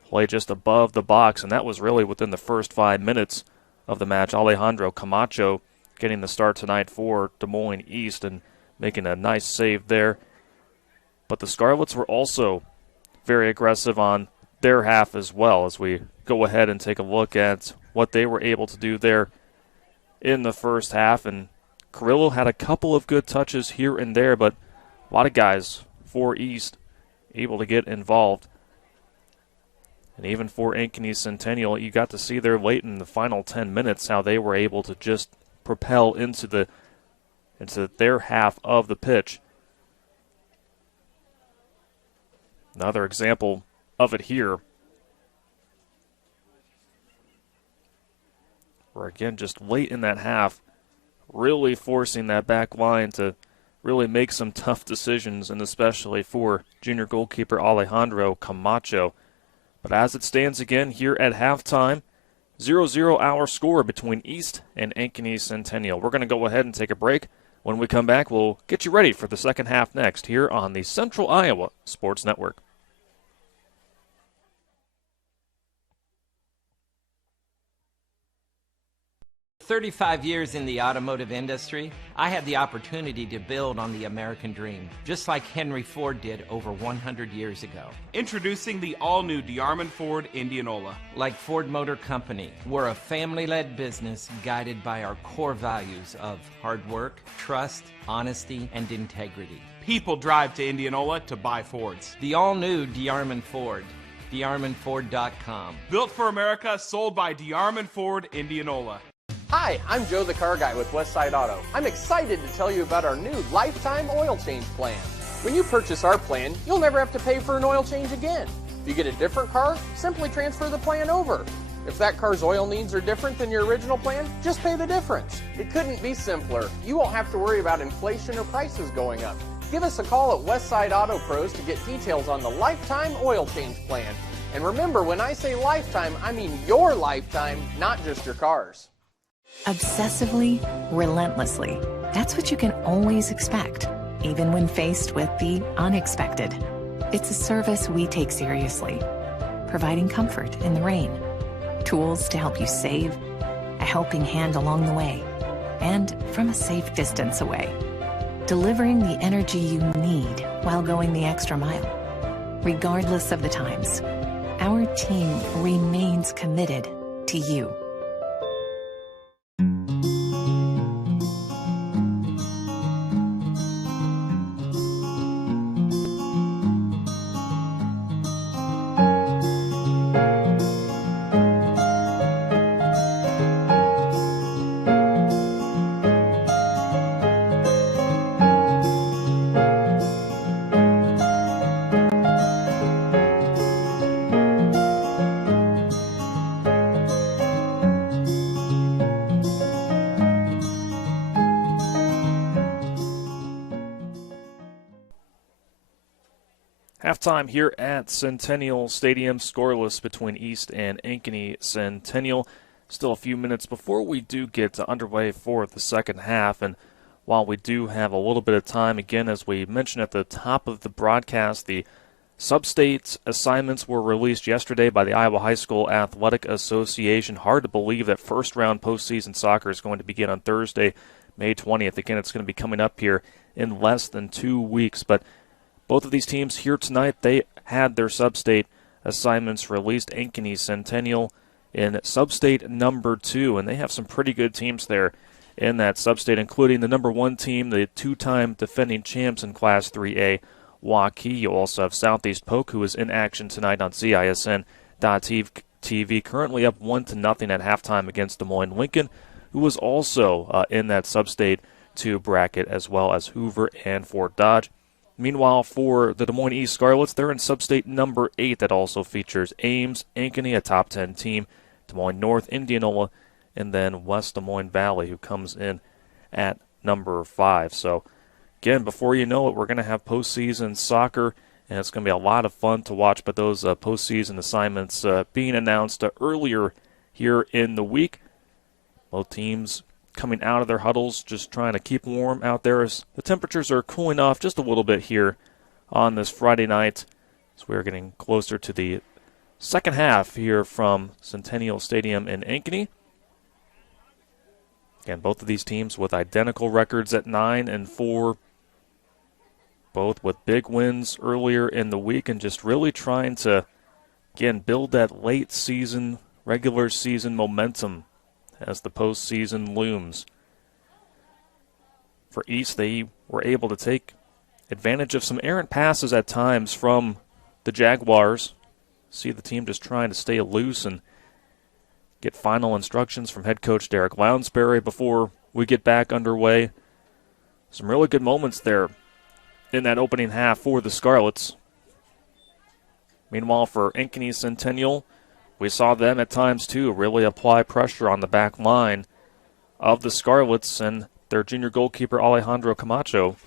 Play just above the box, and that was really within the first 5 minutes of the match. Alejandro Camacho getting the start tonight for Des Moines East and making a nice save there. But the Scarlets were also very aggressive on their half as well, as we go ahead and take a look at what they were able to do there in the first half. And Carrillo had a couple of good touches here and there, but a lot of guys for East able to get involved. And even for Ankeny Centennial, you got to see there late in the final 10 minutes how they were able to just propel into their half of the pitch. Another example of it here, where again just late in that half, really forcing that back line to really make some tough decisions, and especially for junior goalkeeper Alejandro Camacho. But as it stands again here at halftime, 0-0 our score between East and Ankeny Centennial. We're going to go ahead and take a break. When we come back, we'll get you ready for the second half next here on the Central Iowa Sports Network. 35 years in the automotive industry, I had the opportunity to build on the American dream, just like Henry Ford did over 100 years ago. Introducing the all-new DeArmond Ford Indianola. Like Ford Motor Company, we're a family-led business guided by our core values of hard work, trust, honesty, and integrity. People drive to Indianola to buy Fords. The all-new DeArmond Ford, DeArmondFord.com. Built for America, sold by DeArmond Ford Indianola. Hi, I'm Joe the Car Guy with Westside Auto. I'm excited to tell you about our new lifetime oil change plan. When you purchase our plan, you'll never have to pay for an oil change again. If you get a different car, simply transfer the plan over. If that car's oil needs are different than your original plan, just pay the difference. It couldn't be simpler. You won't have to worry about inflation or prices going up. Give us a call at Westside Auto Pros to get details on the lifetime oil change plan. And remember, when I say lifetime, I mean your lifetime, not just your car's. Obsessively, relentlessly. That's what you can always expect, even when faced with the unexpected. It's a service we take seriously, providing comfort in the rain, tools to help you save, a helping hand along the way, and from a safe distance away, delivering the energy you need while going the extra mile. Regardless of the times, our team remains committed to you. Halftime here at Centennial Stadium, scoreless between East and Ankeny Centennial. Still a few minutes before we do get underway for the second half, and while we do have a little bit of time, again, as we mentioned at the top of the broadcast, the sub-state assignments were released yesterday by the Iowa High School Athletic Association. Hard to believe that first-round postseason soccer is going to begin on Thursday, May 20th. Again, it's going to be coming up here in less than 2 weeks, but both of these teams here tonight, they had their sub-state assignments released. Ankeny Centennial in sub-state number 2, and they have some pretty good teams there in that sub-state, including the number 1 team, the two-time defending champs in Class 3A, Waukee. You also have Southeast Polk, who is in action tonight on CISN.TV, currently up 1-0 at halftime against Des Moines Lincoln, who was also in that sub-state 2 bracket, as well as Hoover and Fort Dodge. Meanwhile, for the Des Moines East Scarlets, they're in sub-state number 8 that also features Ames, Ankeny, a top 10 team, Des Moines North, Indianola, and then West Des Moines Valley, who comes in at number 5. So, again, before you know it, we're going to have postseason soccer, and it's going to be a lot of fun to watch. But those postseason assignments being announced earlier here in the week. Both teams coming out of their huddles, just trying to keep warm out there as the temperatures are cooling off just a little bit here on this Friday night. So we're getting closer to the second half here from Centennial Stadium in Ankeny. Again, both of these teams with identical records at 9-4, both with big wins earlier in the week, and just really trying to, again, build that late season, regular season momentum as the postseason looms. For East, they were able to take advantage of some errant passes at times from the Jaguars. See the team just trying to stay loose and get final instructions from head coach Derek Lounsbury before we get back underway. Some really good moments there in that opening half for the Scarlets. Meanwhile, for Ankeny Centennial, we saw them at times, too, really apply pressure on the back line of the Scarlets and their junior goalkeeper, Alejandro Camacho.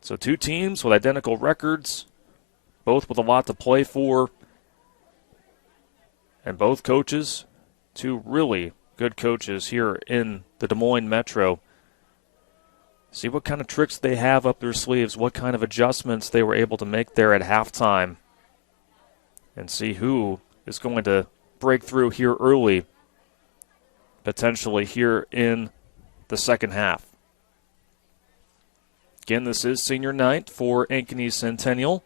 So 2 teams with identical records, both with a lot to play for, and both coaches, 2 really good coaches here in the Des Moines Metro. See what kind of tricks they have up their sleeves, what kind of adjustments they were able to make there at halftime, and see who is going to break through here early potentially here in the second half. Again, this is senior night for Ankeny Centennial.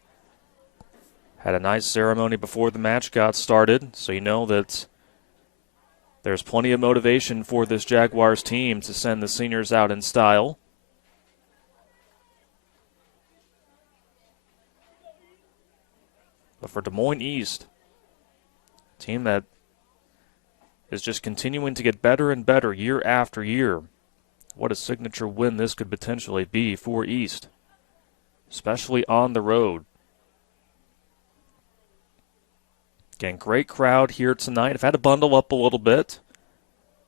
Had a nice ceremony before the match got started, so you know that there's plenty of motivation for this Jaguars team to send the seniors out in style. But for Des Moines East, a team that is just continuing to get better and better year after year, what a signature win this could potentially be for East, especially on the road. Again, great crowd here tonight. I've had to bundle up a little bit,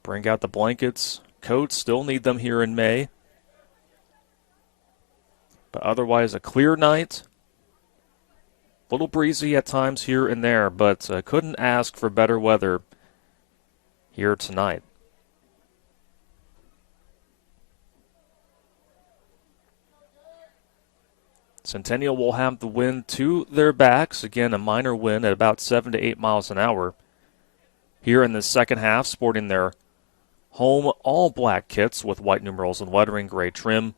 bring out the blankets, coats, still need them here in May. But otherwise, a clear night. A little breezy at times here and there, but couldn't ask for better weather here tonight. Centennial will have the wind to their backs. Again, a minor wind at about 7 to 8 miles an hour. Here in the second half, sporting their home all-black kits with white numerals and lettering, gray trim.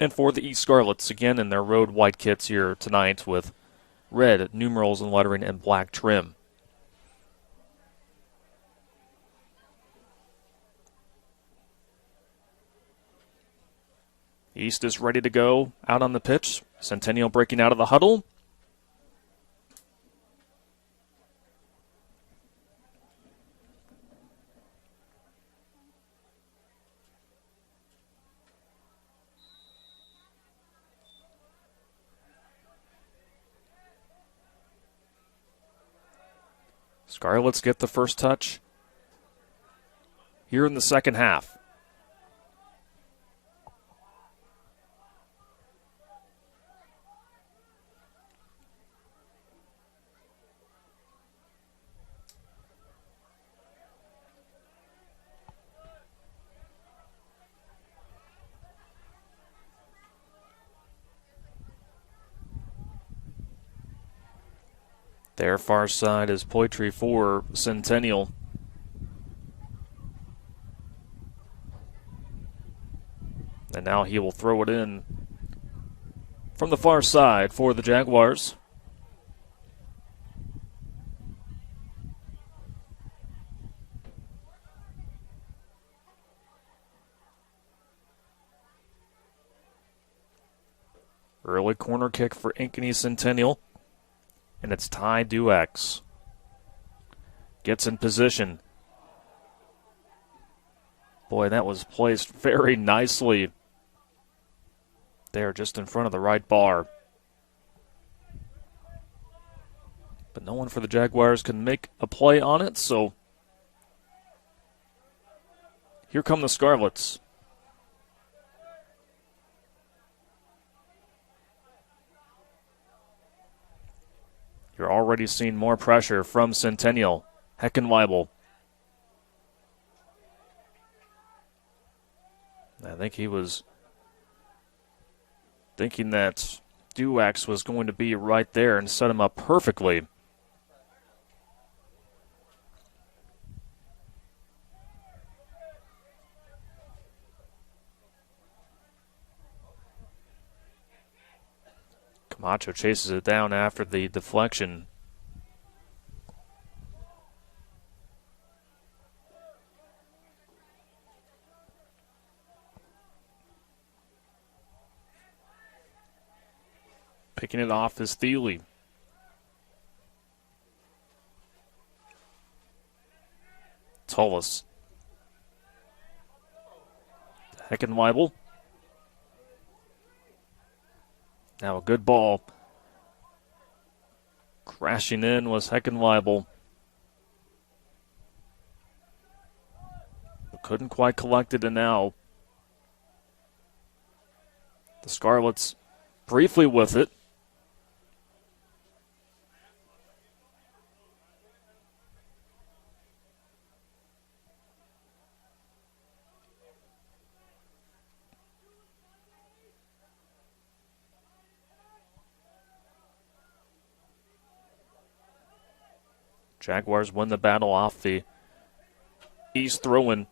And for the East Scarlets, again in their road white kits here tonight with red numerals and lettering and black trim. East is ready to go out on the pitch. Centennial breaking out of the huddle. Scarlets get the first touch here in the second half. Their far side is Poitry for Centennial. And now he will throw it in from the far side for the Jaguars. Early corner kick for Ankeny Centennial. And it's Ty Duex. Gets in position. Boy, that was placed very nicely there just in front of the right bar. But no one for the Jaguars can make a play on it, so here come the Scarlets. You're already seeing more pressure from Centennial. Heckenweibel. I think he was thinking that Duax was going to be right there and set him up perfectly. Camacho chases it down after the deflection. Picking it off is Thiele. Tullis. Heckenweibel. Now a good ball. Crashing in was Heckenweibel. Couldn't quite collect it, and now the Scarlets briefly with it. Jaguars win the battle off the East throwing.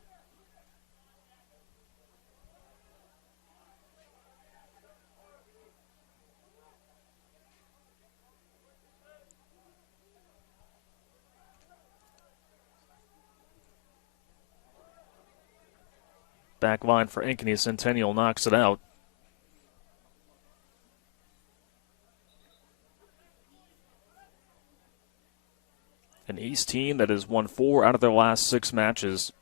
Back line for Ankeny. Centennial knocks it out. An East team that has won 4 out of their last 6 matches.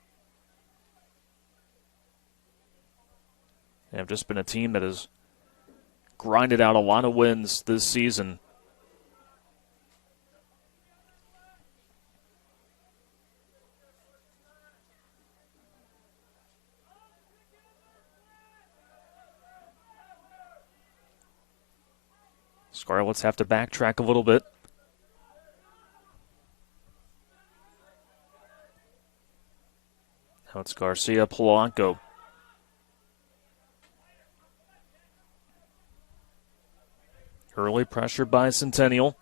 They have just been a team that has grinded out a lot of wins this season. Scarlets have to backtrack a little bit. Now it's Garcia Polanco. Early pressure by Centennial.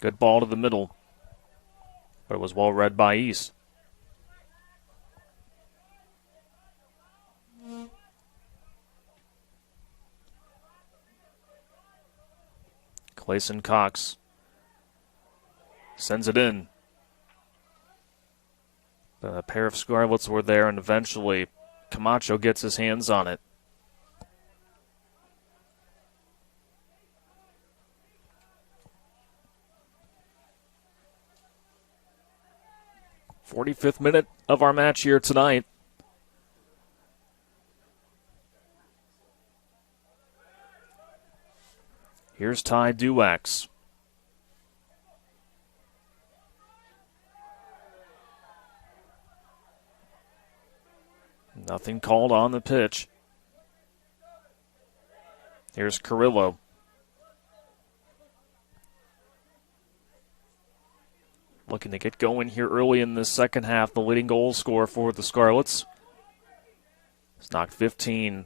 Good ball to the middle, but it was well read by East. Clayson Cox sends it in. A pair of Scarlets were there, and eventually Camacho gets his hands on it. "45th minute of our match here tonight. Here's Ty Duax. Nothing called on the pitch. Here's Carrillo. Looking to get going here early in the second half. The leading goal scorer for the Scarlets. It's knocked 15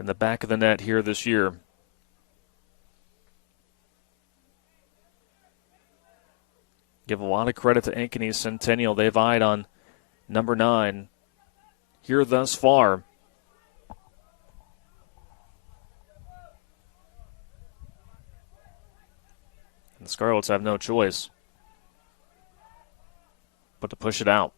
in the back of the net here this year. Give a lot of credit to Ankeny Centennial. They've eyed on number 9 here thus far. And the Scarlets have no choice but to push it out.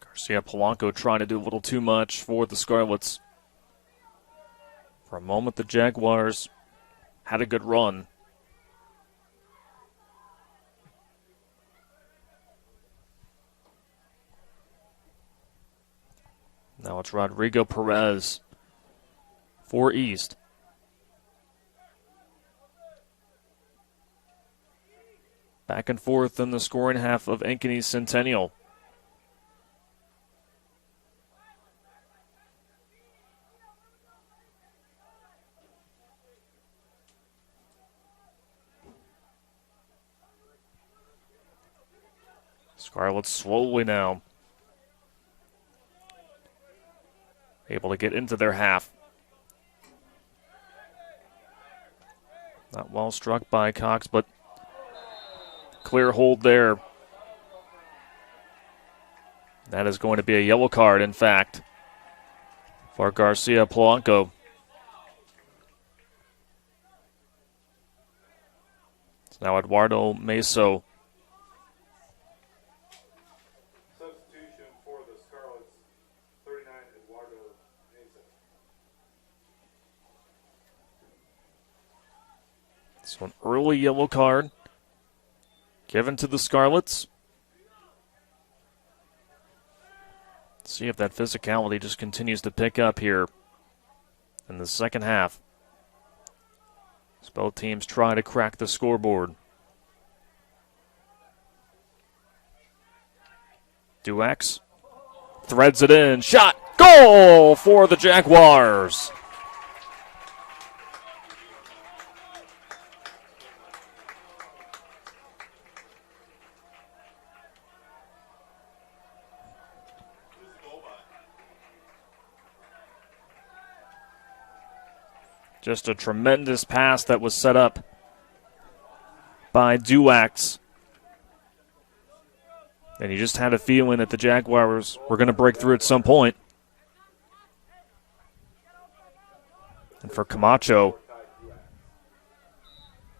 Garcia Polanco trying to do a little too much for the Scarlets. For a moment, the Jaguars had a good run. Now it's Rodrigo Perez for East. Back and forth in the scoring half of Ankeny Centennial. Scarlets slowly now able to get into their half. Not well struck by Cox, but clear hold there. That is going to be a yellow card, in fact, for Garcia Polanco. It's now Eduardo Meso. Substitution for the Scarlets, 39, Eduardo Mesa. So an early yellow card given to the Scarlets. See if that physicality just continues to pick up here in the second half, as both teams try to crack the scoreboard. Duax threads it in. Shot. Goal for the Jaguars. Just a tremendous pass that was set up by Duax. And you just had a feeling that the Jaguars were going to break through at some point. And for Camacho,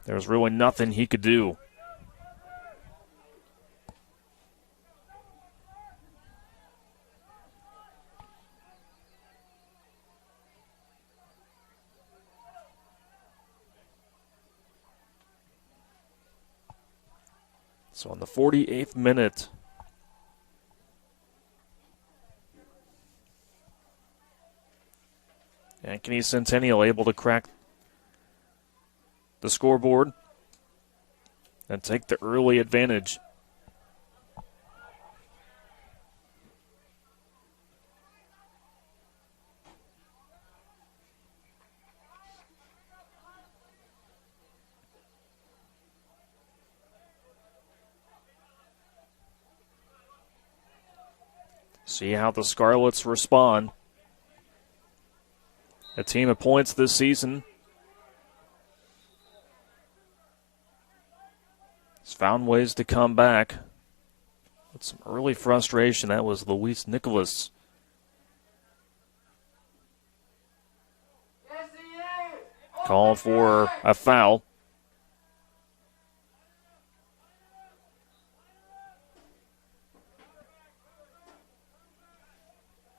there was really nothing he could do. So in the 48th minute, Ankeny Centennial able to crack the scoreboard and take the early advantage. See how the Scarlets respond. A team of points this season has found ways to come back with some early frustration. That was Luis Nicholas. Called for a foul.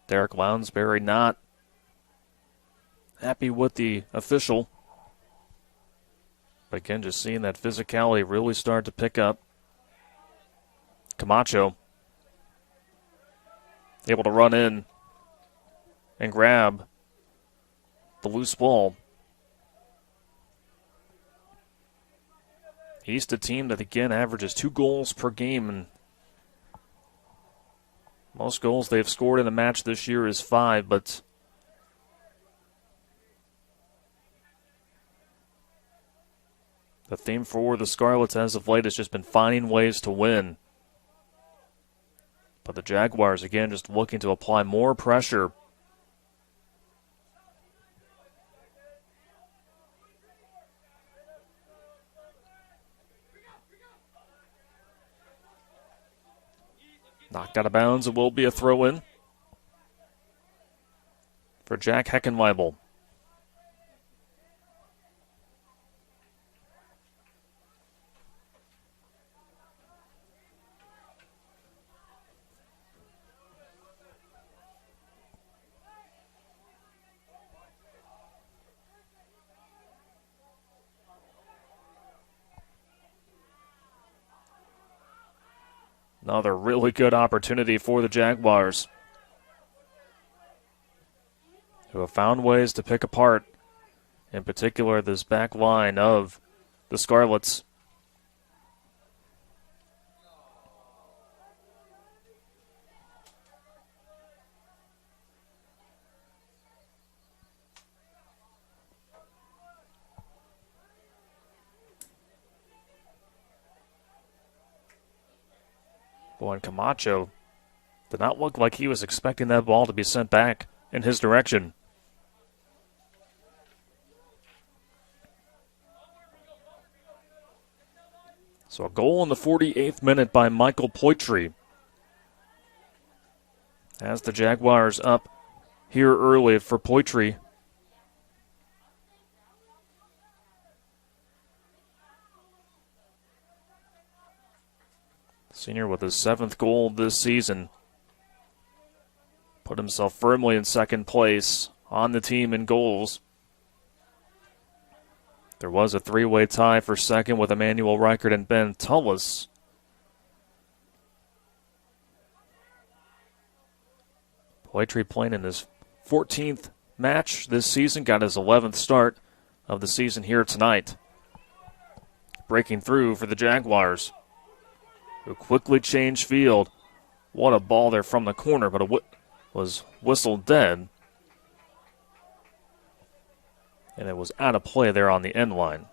Derek Lounsbury not happy with the official. But again, just seeing that physicality really start to pick up. Camacho able to run in and grab the loose ball. East, a team that again averages 2 goals per game, and most goals they've scored in a match this year is 5, but the theme for the Scarlets as of late has just been finding ways to win. But the Jaguars, again, just looking to apply more pressure. Knocked out of bounds. It will be a throw-in for Jack Heckenweibel. Another really good opportunity for the Jaguars, who have found ways to pick apart, in particular, this back line of the Scarlets. Boy, and Camacho did not look like he was expecting that ball to be sent back in his direction. So a goal in the 48th minute by Michael Poitry, as the Jaguars up here early for Poitry. Senior with his 7th goal this season. Put himself firmly in second place on the team in goals. There was a 3-way tie for second with Emmanuel Reichert and Ben Tullis. Poitry playing in his 14th match this season. Got his 11th start of the season here tonight. Breaking through for the Jaguars, who quickly changed field What a ball there from the corner, but it was whistled dead. And it was out of play there on the end line.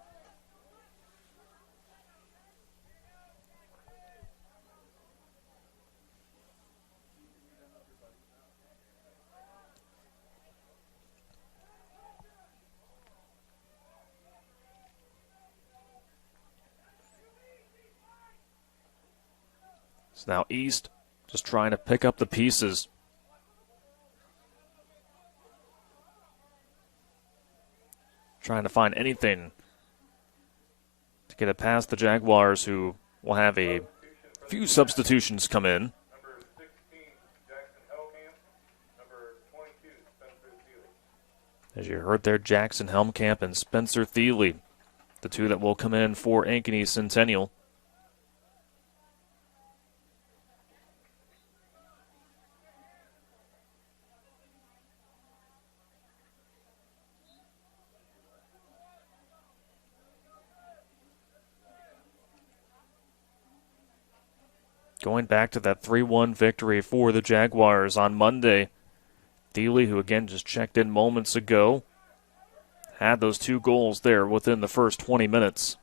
So now East just trying to pick up the pieces. Trying to find anything to get it past the Jaguars, who will have a few substitutions come in. Number 16, Jackson Hellkamp. Number 22, Spencer Thiele. As you heard there, Jackson Helmkamp and Spencer Thiele, the two that will come in for Ankeny Centennial. Going back to that 3-1 victory for the Jaguars on Monday, Thiele, who again just checked in moments ago, had those 2 goals there within the first 20 minutes.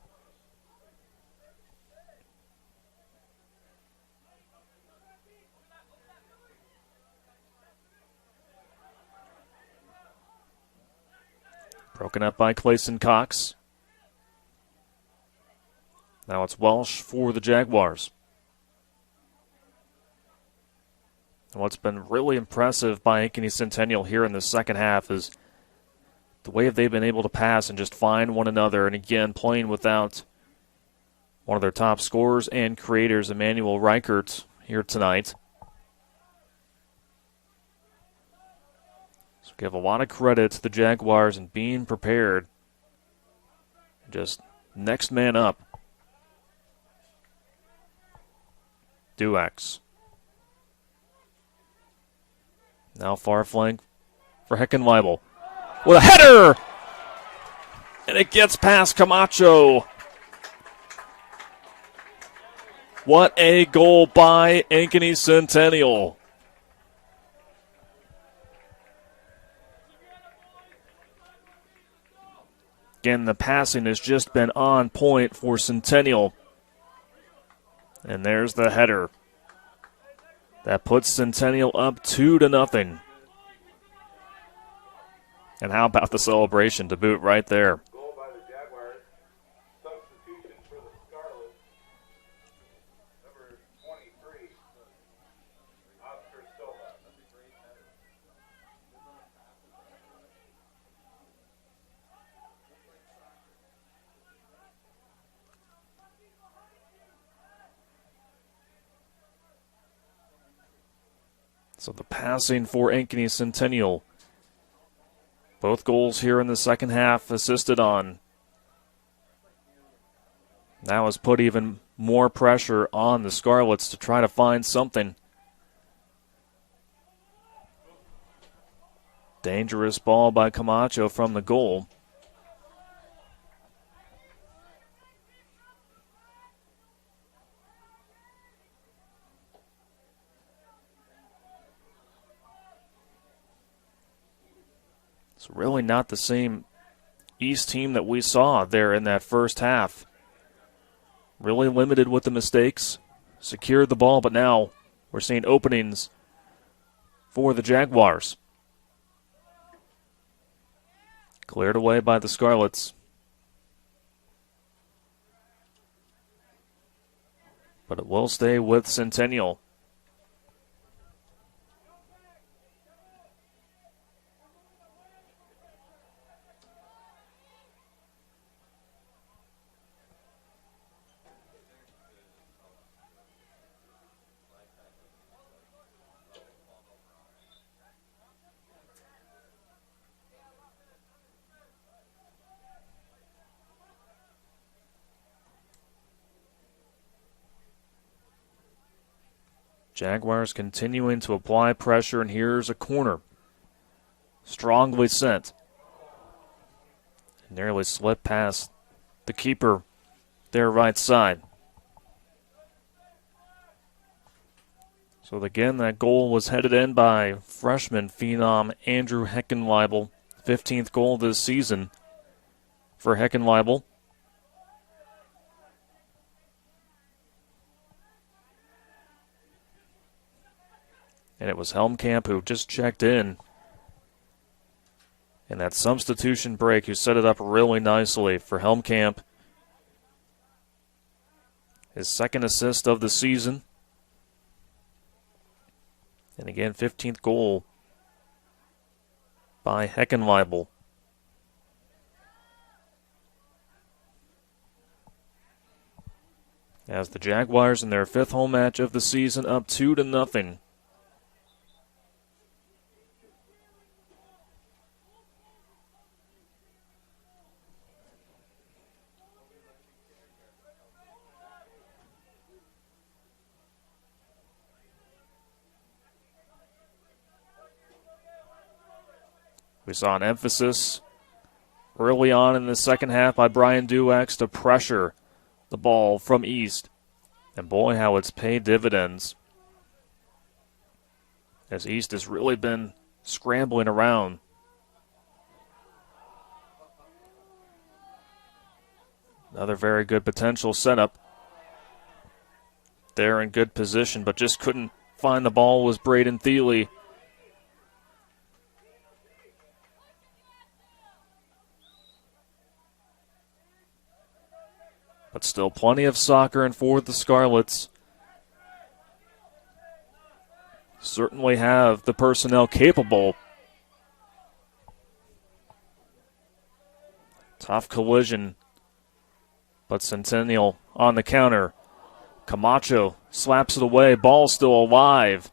Broken up by Clayson Cox. Now it's Welsh for the Jaguars. And what's been really impressive by Ankeny Centennial here in the second half is the way they've been able to pass and just find one another. And again, playing without one of their top scorers and creators, Emmanuel Reichert, here tonight. So give a lot of credit to the Jaguars and being prepared. Just next man up. Duax. Now far flank for Heckenweibel. With a header! And it gets past Camacho. What a goal by Ankeny Centennial. Again, the passing has just been on point for Centennial. And there's the header. That puts Centennial up 2-0. And how about the celebration to boot right there? Goal by the Jaguars. Substitution for the Scarlets. Number 23, Oscar Silva. So the passing for Ankeny Centennial. Both goals here in the second half assisted on. Now has put even more pressure on the Scarlets to try to find something. Dangerous ball by Camacho from the goal. It's really not the same East team that we saw there in that first half. Really limited with the mistakes, secured the ball, but now we're seeing openings for the Jaguars. Cleared away by the Scarlets. But it will stay with Centennial. Jaguars continuing to apply pressure, and here's a corner. Strongly sent. Nearly slipped past the keeper, their right side. So again, that goal was headed in by freshman phenom Andrew Heckenweibel. 15th goal this season for Heckenweibel. And it was Helmkamp who just checked in that substitution break, who set it up really nicely for Helmkamp. His second assist of the season. And again, 15th goal by Heckenweibel. As the Jaguars in their 5th home match of the season up 2-0. We saw an emphasis early on in the second half by Brian Duax to pressure the ball from East. And boy, how it's paid dividends, as East has really been scrambling around. Another very good potential setup. They're in good position, but just couldn't find the ball, was Braden Thiele. But still plenty of soccer and for the Scarlets. Certainly have the personnel capable. Tough collision. But Centennial on the counter. Camacho slaps it away. Ball still alive.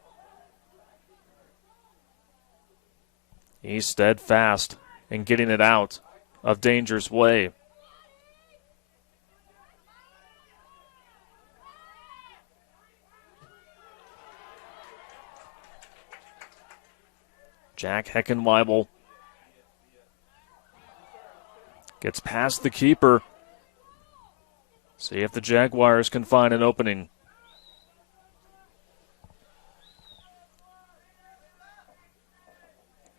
He's steadfast in getting it out of danger's way. Jack Heckenweibel gets past the keeper. See if the Jaguars can find an opening.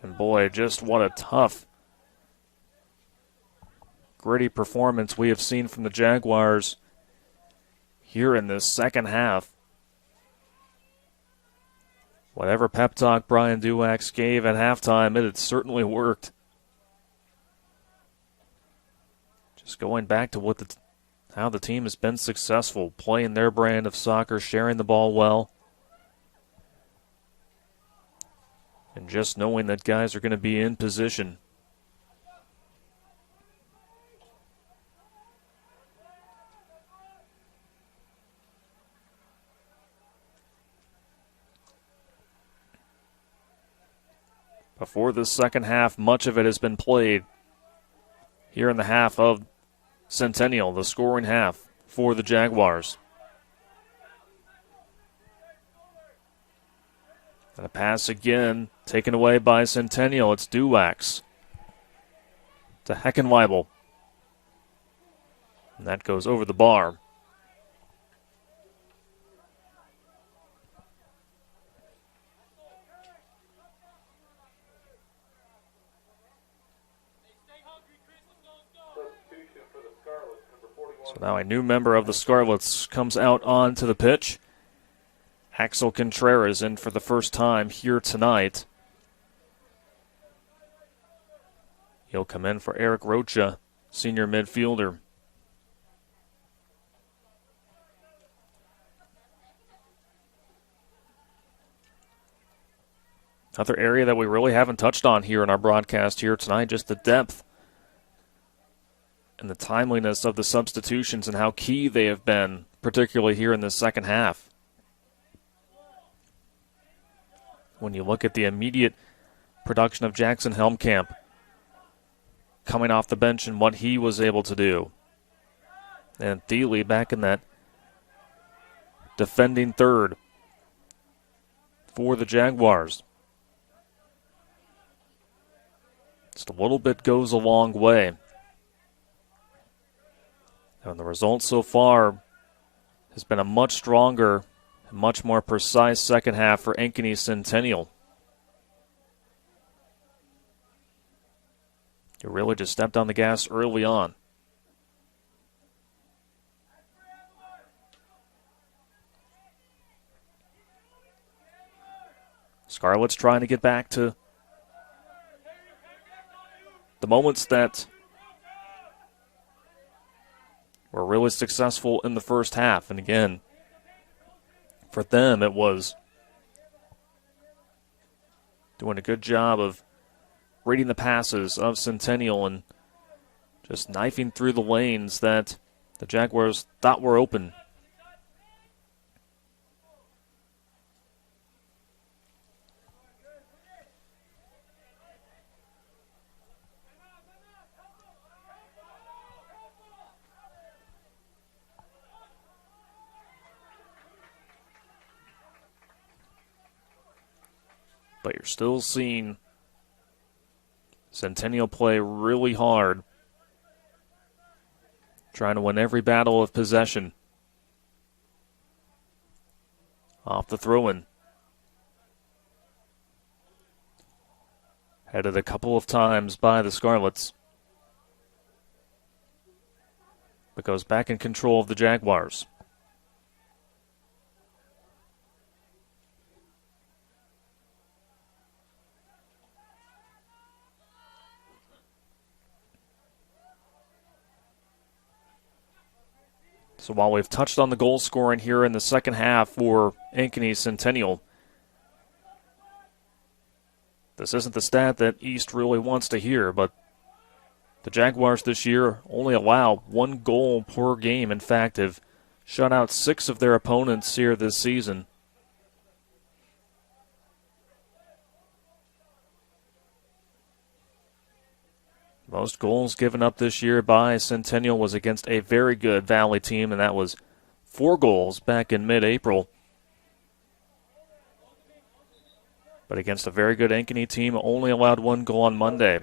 And boy, just what a tough, gritty performance we have seen from the Jaguars here in this second half. Whatever pep talk Brian Duax gave at halftime, it had certainly worked. Just going back to how the team has been successful, playing their brand of soccer, sharing the ball well, and just knowing that guys are going to be in position. Before this second half, much of it has been played here in the half of Centennial, the scoring half for the Jaguars. And a pass again, taken away by Centennial. It's Duax to Heckenweibel. And that goes over the bar. So now a new member of the Scarlets comes out onto the pitch. Axel Contreras in for the first time here tonight. He'll come in for Eric Rocha, senior midfielder. Another area that we really haven't touched on here in our broadcast here tonight, just the depth and the timeliness of the substitutions and how key they have been, particularly here in the second half. When you look at the immediate production of Jackson Helmkamp coming off the bench and what he was able to do. And Thiele back in that defending third for the Jaguars. Just a little bit goes a long way. And the result so far has been a much stronger, Much more precise second half for Ankeny Centennial. He really just stepped on the gas early on. Scarlets trying to get back to the moments that were really successful in the first half. And again, for them, it was doing a good job of reading the passes of Centennial and just knifing through the lanes that the Jaguars thought were open. But you're still seeing Centennial play really hard, trying to win every battle of possession. Off the throw-in. Headed a couple of times by the Scarlets, but goes back in control of the Jaguars. So while we've touched on the goal scoring here in the second half for Ankeny Centennial, this isn't the stat that East really wants to hear, but the Jaguars this year only allow 1 goal per game. In fact, have shut out 6 of their opponents here this season. Most goals given up this year by Centennial was against a very good Valley team, and that was 4 goals back in mid-April. But against a very good Ankeny team, only allowed 1 goal on Monday.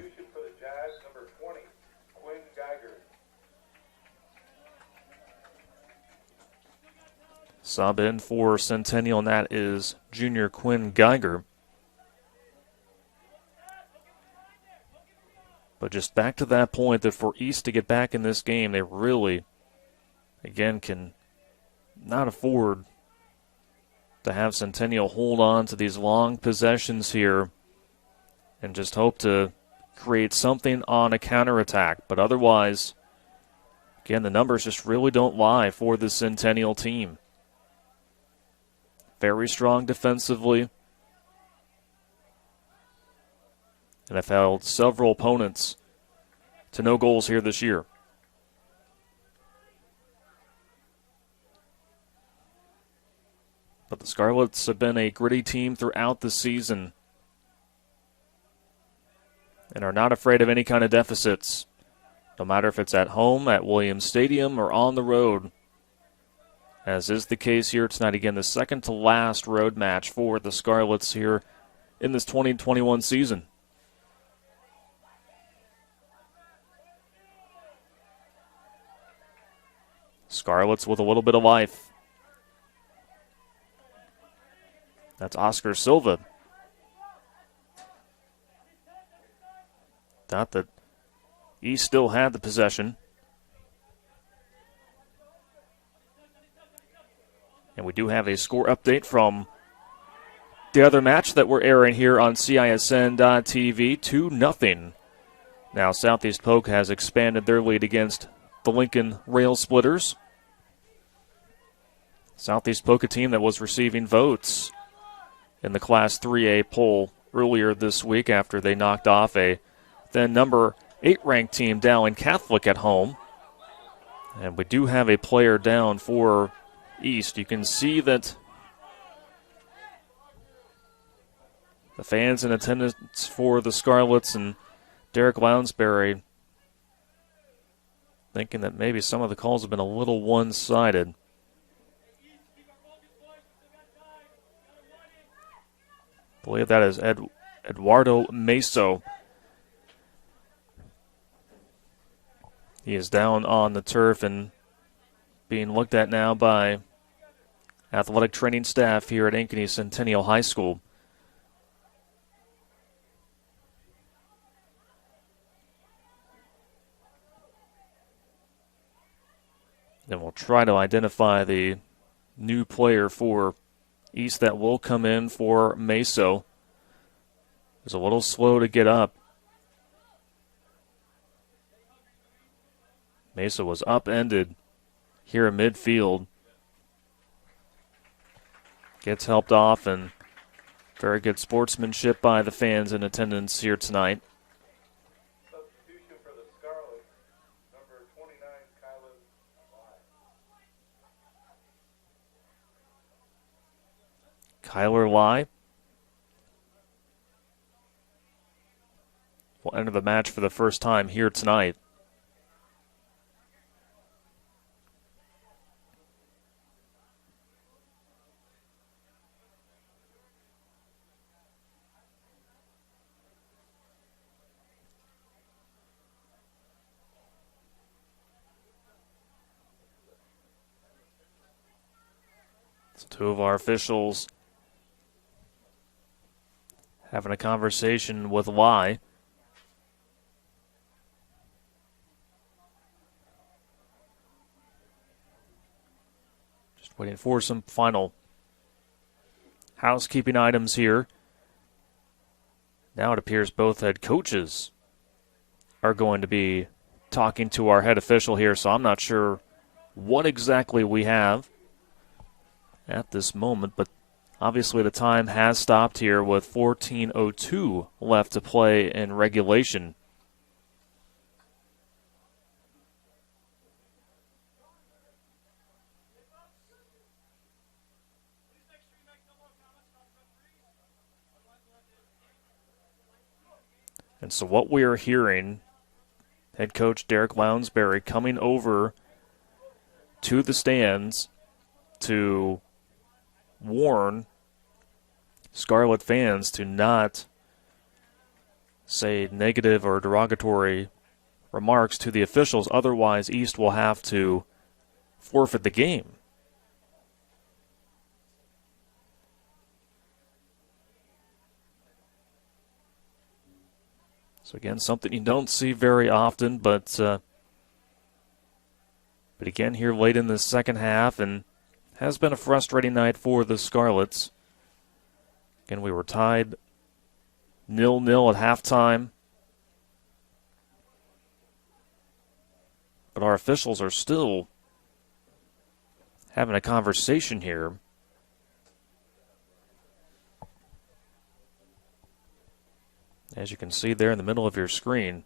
Sub in for Centennial, and that is junior Quinn Geiger. But just back to that point that for East to get back in this game, they really, again, can not afford to have Centennial hold on to these long possessions here and just hope to create something on a counterattack. But otherwise, again, the numbers just really don't lie for the Centennial team. Very strong defensively, and have held several opponents to no goals here this year. But the Scarlets have been a gritty team throughout the season and are not afraid of any kind of deficits, no matter if it's at home, at Williams Stadium, or on the road, as is the case here tonight. Again, the second to last road match for the Scarlets here in this 2021 season. Scarlets with a little bit of life. That's Oscar Silva. Thought that he still had the possession. And we do have a score update from the other match that we're airing here on CISN.TV, 2-0. Now Southeast Polk has expanded their lead against the Lincoln Rail Splitters. Southeast Polk, a team that was receiving votes in the Class 3A poll earlier this week after they knocked off a then number 8 ranked team, Dowling Catholic, at home. And we do have a player down for East. You can see that the fans in attendance for the Scarlets and Derek Lounsbury thinking that maybe some of the calls have been a little one-sided. I believe that is Eduardo Meso. He is down on the turf and being looked at now by athletic training staff here at Ankeny Centennial High School. Then we'll try to identify the new player for East that will come in for Meso. Is a little slow to get up. Mesa was upended here in midfield. Gets helped off, and very good sportsmanship by the fans in attendance here tonight. Substitution for the Scarlets, number 29, Kyler Lai will enter the match for the first time here tonight. So two of our officials having a conversation with Lai. Just waiting for some final housekeeping items here. Now it appears both head coaches are going to be talking to our head official here, so I'm not sure what exactly we have at this moment, but obviously the time has stopped here with 14:02 left to play in regulation. And so what we are hearing, head coach Derek Lounsbury coming over to the stands to warn Scarlet fans to not say negative or derogatory remarks to the officials. Otherwise, East will have to forfeit the game. So again, something you don't see very often, but again here late in the second half, and has been a frustrating night for the Scarlets. Again, we were tied 0-0 at halftime. But our officials are still having a conversation here. As you can see there in the middle of your screen.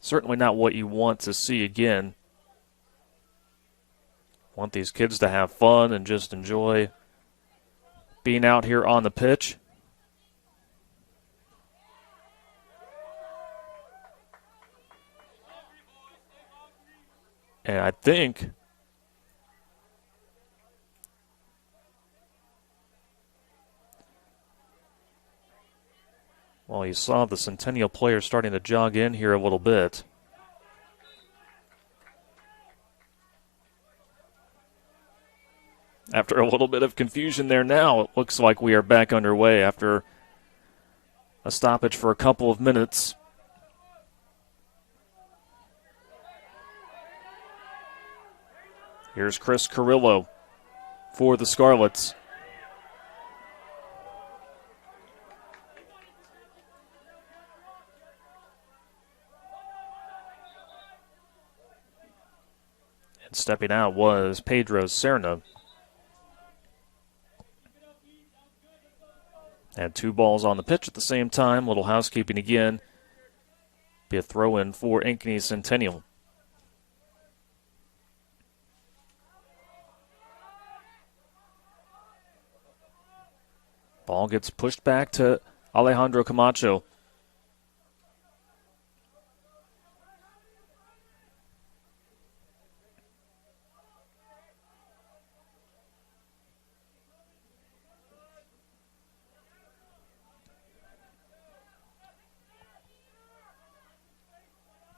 Certainly not what you want to see again. Want these kids to have fun and just enjoy being out here on the pitch. And I think well, you saw the Centennial players starting to jog in here a little bit. After a little bit of confusion there now, it looks like we are back underway after a stoppage for a couple of minutes. Here's Chris Carrillo for the Scarlets. And stepping out was Pedro Serna. Had two balls on the pitch at the same time. Little housekeeping again. Be a throw-in for Ankeny Centennial. Ball gets pushed back to Alejandro Camacho.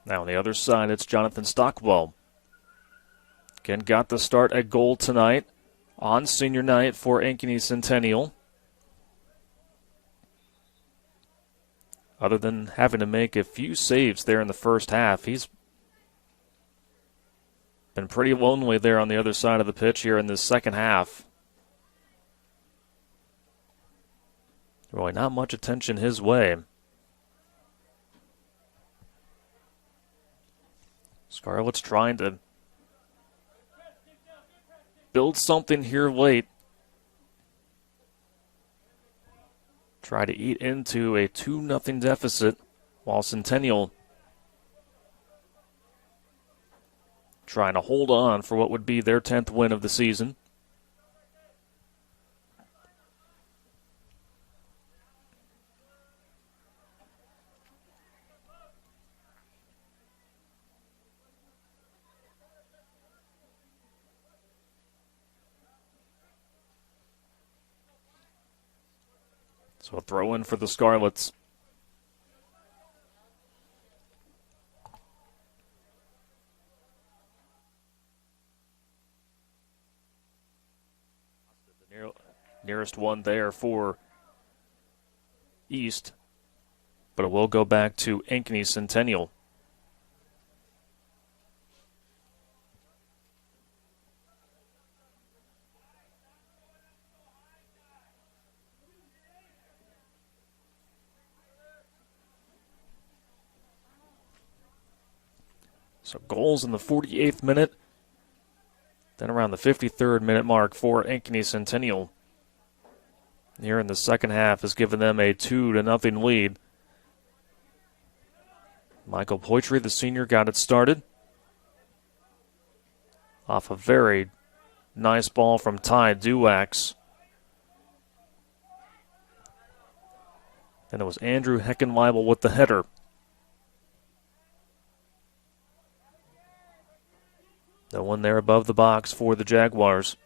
Now on the other side, it's Jonathan Stockwell. Again, got the start at goal tonight on senior night for Ankeny Centennial. Other than having to make a few saves there in the first half, he's been pretty lonely there on the other side of the pitch here in this second half. Really not much attention his way. Scarlets trying to build something here late. Try to eat into a 2-0 deficit, while Centennial trying to hold on for what would be their 10th win of the season. So a throw in for the Scarlets. The nearest one there for East, but it will go back to Ankeny Centennial. So goals in the 48th minute, then around the 53rd minute mark for Ankeny Centennial. Here in the second half has given them a 2-0 lead. Michael Poitry, the senior, got it started. Off a very nice ball from Ty Duax. And it was Andrew Heckenweibel with the header. No one there above the box for the Jaguars.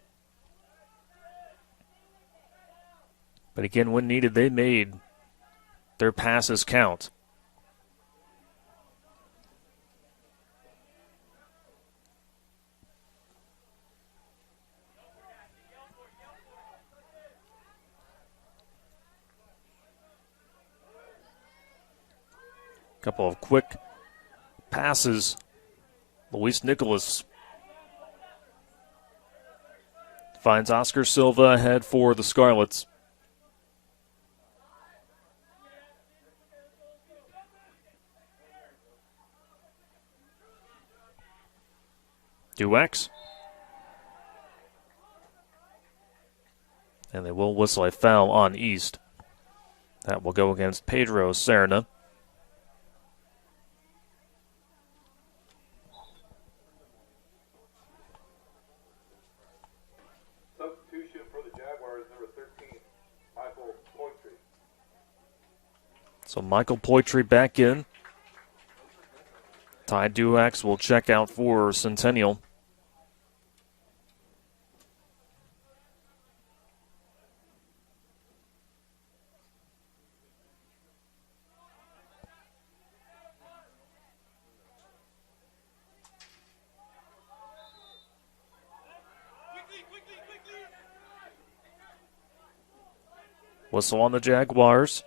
But again, when needed, they made their passes count. Couple of quick passes. Luis Nicholas finds Oscar Silva ahead for the Scarlets. Duax. And they will whistle a foul on East. That will go against Pedro Serna. So Michael Poitry back in. Ty Duax will check out for Centennial. Whistle on the Jaguars.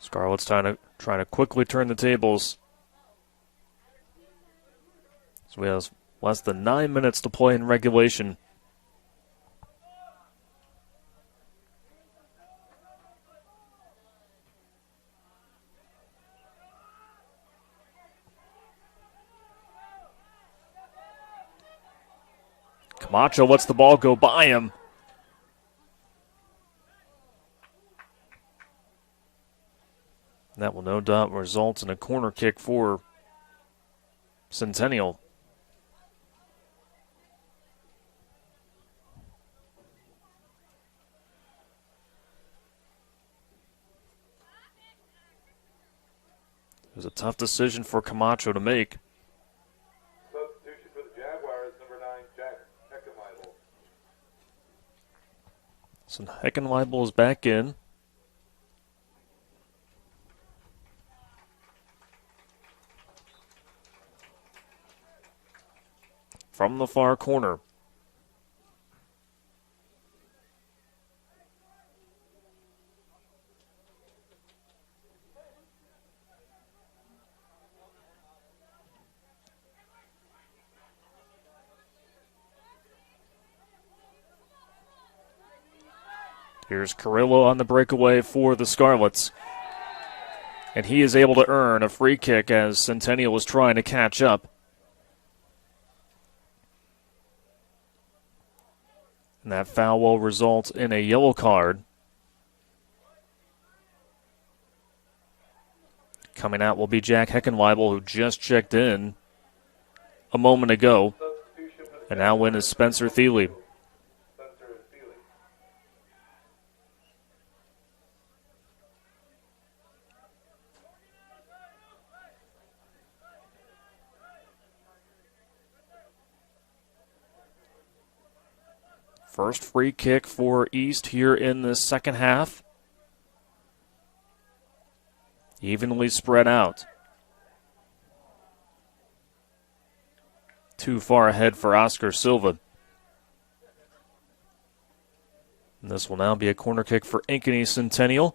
Scarlet's trying to quickly turn the tables. So we have less than 9 minutes to play in regulation. Camacho lets the ball go by him. That will no doubt result in a corner kick for Centennial. It was a tough decision for Camacho to make. Substitution for the Jaguars, number 9, Jack Heckenweibel. So Heckenweibel is back in. from the far corner. Here's Carrillo on the breakaway for the Scarlets. And he is able to earn a free kick as Centennial was trying to catch up. And that foul will result in a yellow card. Coming out will be Jack Heckenweibel, who just checked in a moment ago. And now in is Spencer Thiele. First free kick for East here in the second half. Evenly spread out. Too far ahead for Oscar Silva. And this will now be a corner kick for Ankeny Centennial,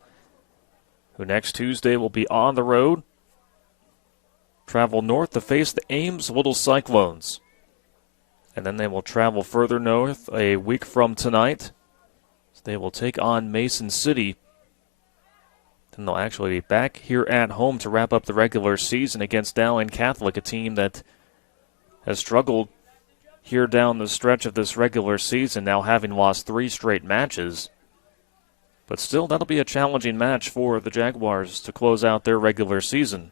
who next Tuesday will be on the road. Travel north to face the Ames Little Cyclones. And then they will travel further north a week from tonight. So they will take on Mason City. Then they'll actually be back here at home to wrap up the regular season against Dowling Catholic, a team that has struggled here down the stretch of this regular season, now having lost 3 straight matches. But still, that'll be a challenging match for the Jaguars to close out their regular season.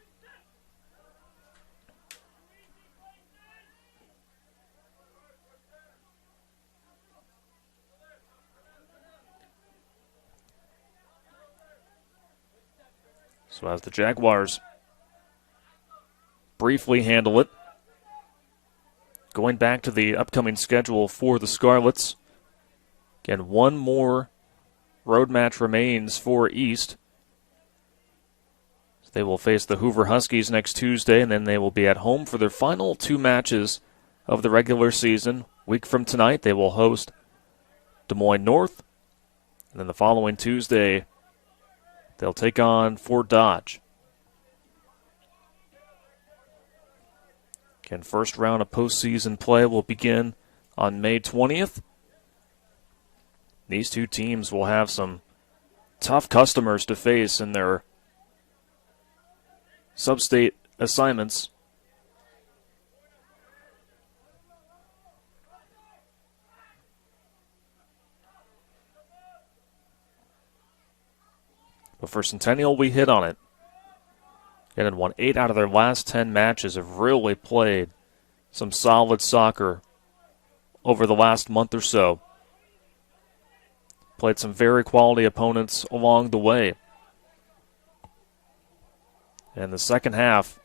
So as the Jaguars briefly handle it, going back to the upcoming schedule for the Scarlets, again, one more road match remains for East. So they will face the Hoover Huskies next Tuesday, and then they will be at home for their final 2 matches of the regular season. A week from tonight, they will host Des Moines North, and then the following Tuesday, they'll take on Fort Dodge. Again, first round of postseason play will begin on May 20th. These 2 teams will have some tough customers to face in their sub-state assignments. But for Centennial, we hit on it. And had won 8 out of their last 10 matches, have really played some solid soccer over the last month or so. Played some very quality opponents along the way. And the second half,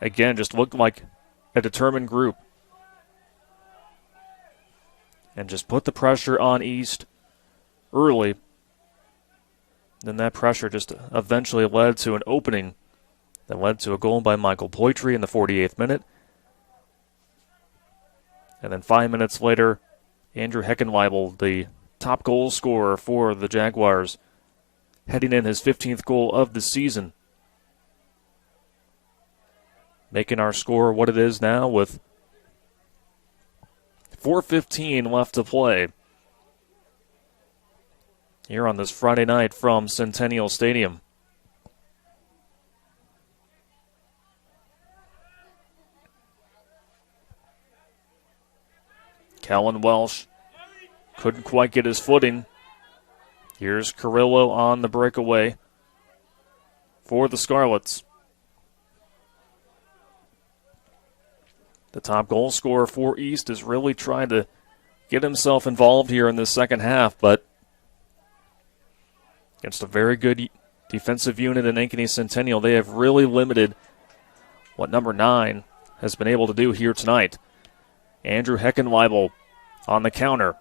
again, just looked like a determined group. And just put the pressure on East early. Then that pressure just eventually led to an opening that led to a goal by Michael Poitry in the 48th minute. And then 5 minutes later, Andrew Heckenweibel, the top goal scorer for the Jaguars, heading in his 15th goal of the season. Making our score what it is now with 4:15 left to play here on this Friday night from Centennial Stadium. Kellen Welsh couldn't quite get his footing. Here's Carrillo on the breakaway for the Scarlets. The top goal scorer for East is really trying to get himself involved here in the second half, but against a very good defensive unit in Ankeny Centennial, they have really limited what number 9 has been able to do here tonight. Andrew Heckenweibel on the counter.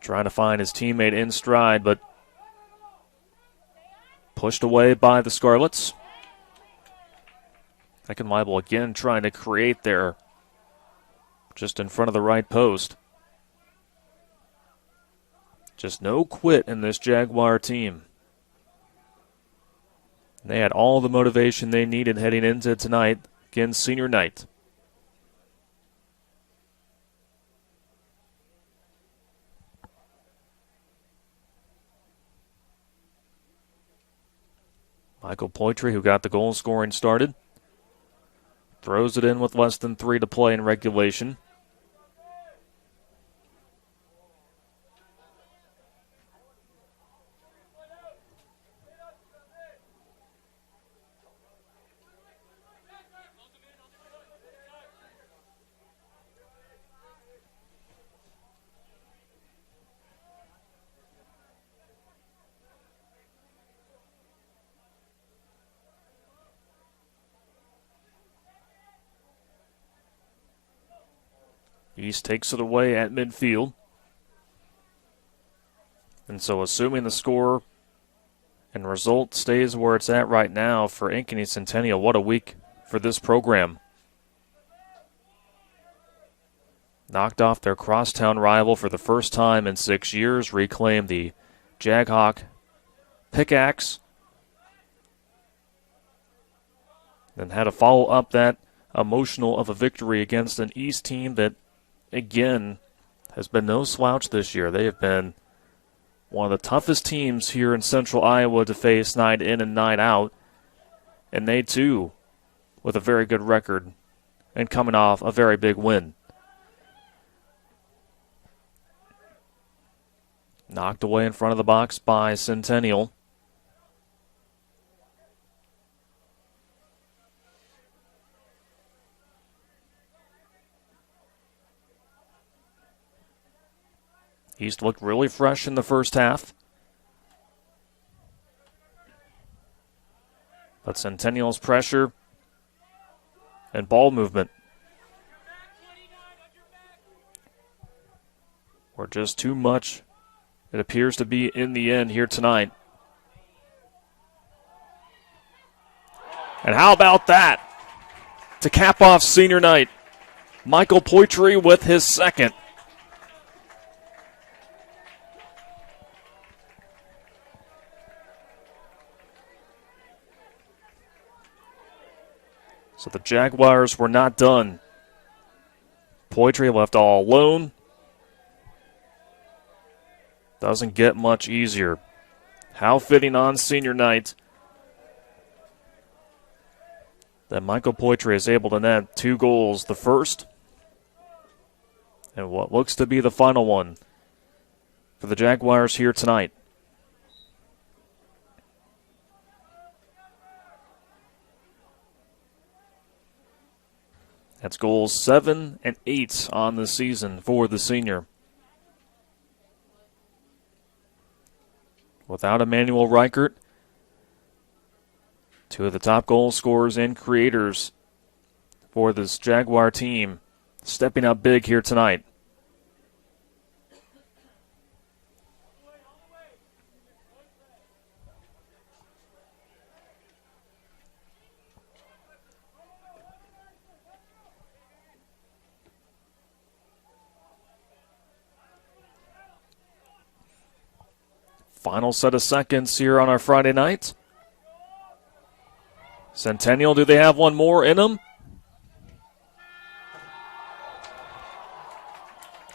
Trying to find his teammate in stride, but pushed away by the Scarlets. Eckenweibel again trying to create there, just in front of the right post. Just no quit in this Jaguar team. They had all the motivation they needed heading into tonight, again, senior night. Michael Poitry, who got the goal scoring started, throws it in with less than 3 to play in regulation. East takes it away at midfield. And so assuming the score and result stays where it's at right now for Ankeny Centennial, what a week for this program. Knocked off their crosstown rival for the first time in 6 years, reclaimed the Jaghawk pickaxe, then had to follow up that emotional of a victory against an East team that, again, has been no slouch this year. They have been one of the toughest teams here in central Iowa to face night in and night out. And they, too, with a very good record and coming off a very big win. Knocked away in front of the box by Centennial. East looked really fresh in the first half. But Centennial's pressure and ball movement were just too much, it appears to be, in the end here tonight. And how about that? To cap off senior night, Michael Poitry with his second. So the Jaguars were not done. Poitry left all alone. Doesn't get much easier. How fitting on senior night that Michael Poitry is able to net 2 goals, the first and what looks to be the final one for the Jaguars here tonight. That's goals 7 and 8 on the season for the senior. Without Emmanuel Reichert, 2 of the top goal scorers and creators for this Jaguar team stepping up big here tonight. Final set of seconds here on our Friday night. Centennial, do they have one more in them?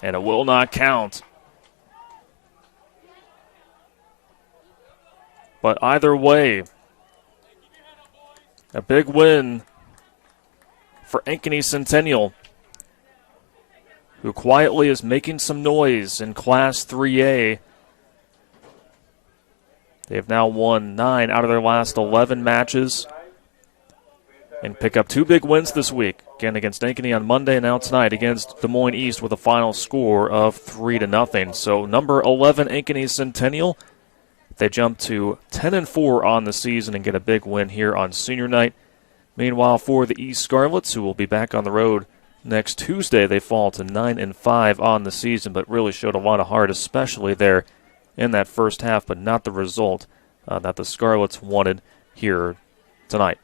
And it will not count. But either way, a big win for Ankeny Centennial, who quietly is making some noise in Class 3A. They have now won 9 out of their last 11 matches and pick up 2 big wins this week. Again against Ankeny on Monday and now tonight against Des Moines East with a final score of 3-0. So number 11 Ankeny Centennial, they jump to 10-4 on the season and get a big win here on senior night. Meanwhile, for the East Scarlets, who will be back on the road next Tuesday, they fall to 9-5 on the season, but really showed a lot of heart, especially there in that first half, but not the result that the Scarlets wanted here tonight.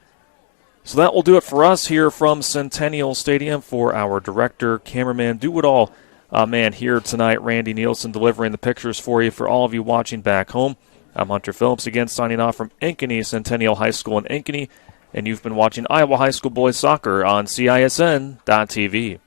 So that will do it for us here from Centennial Stadium. For our director, cameraman, do-it-all man here tonight, Randy Nielsen, delivering the pictures for you for all of you watching back home. I'm Hunter Phillips again, signing off from Ankeny Centennial High School in Ankeny, and you've been watching Iowa High School Boys Soccer on CISN.TV.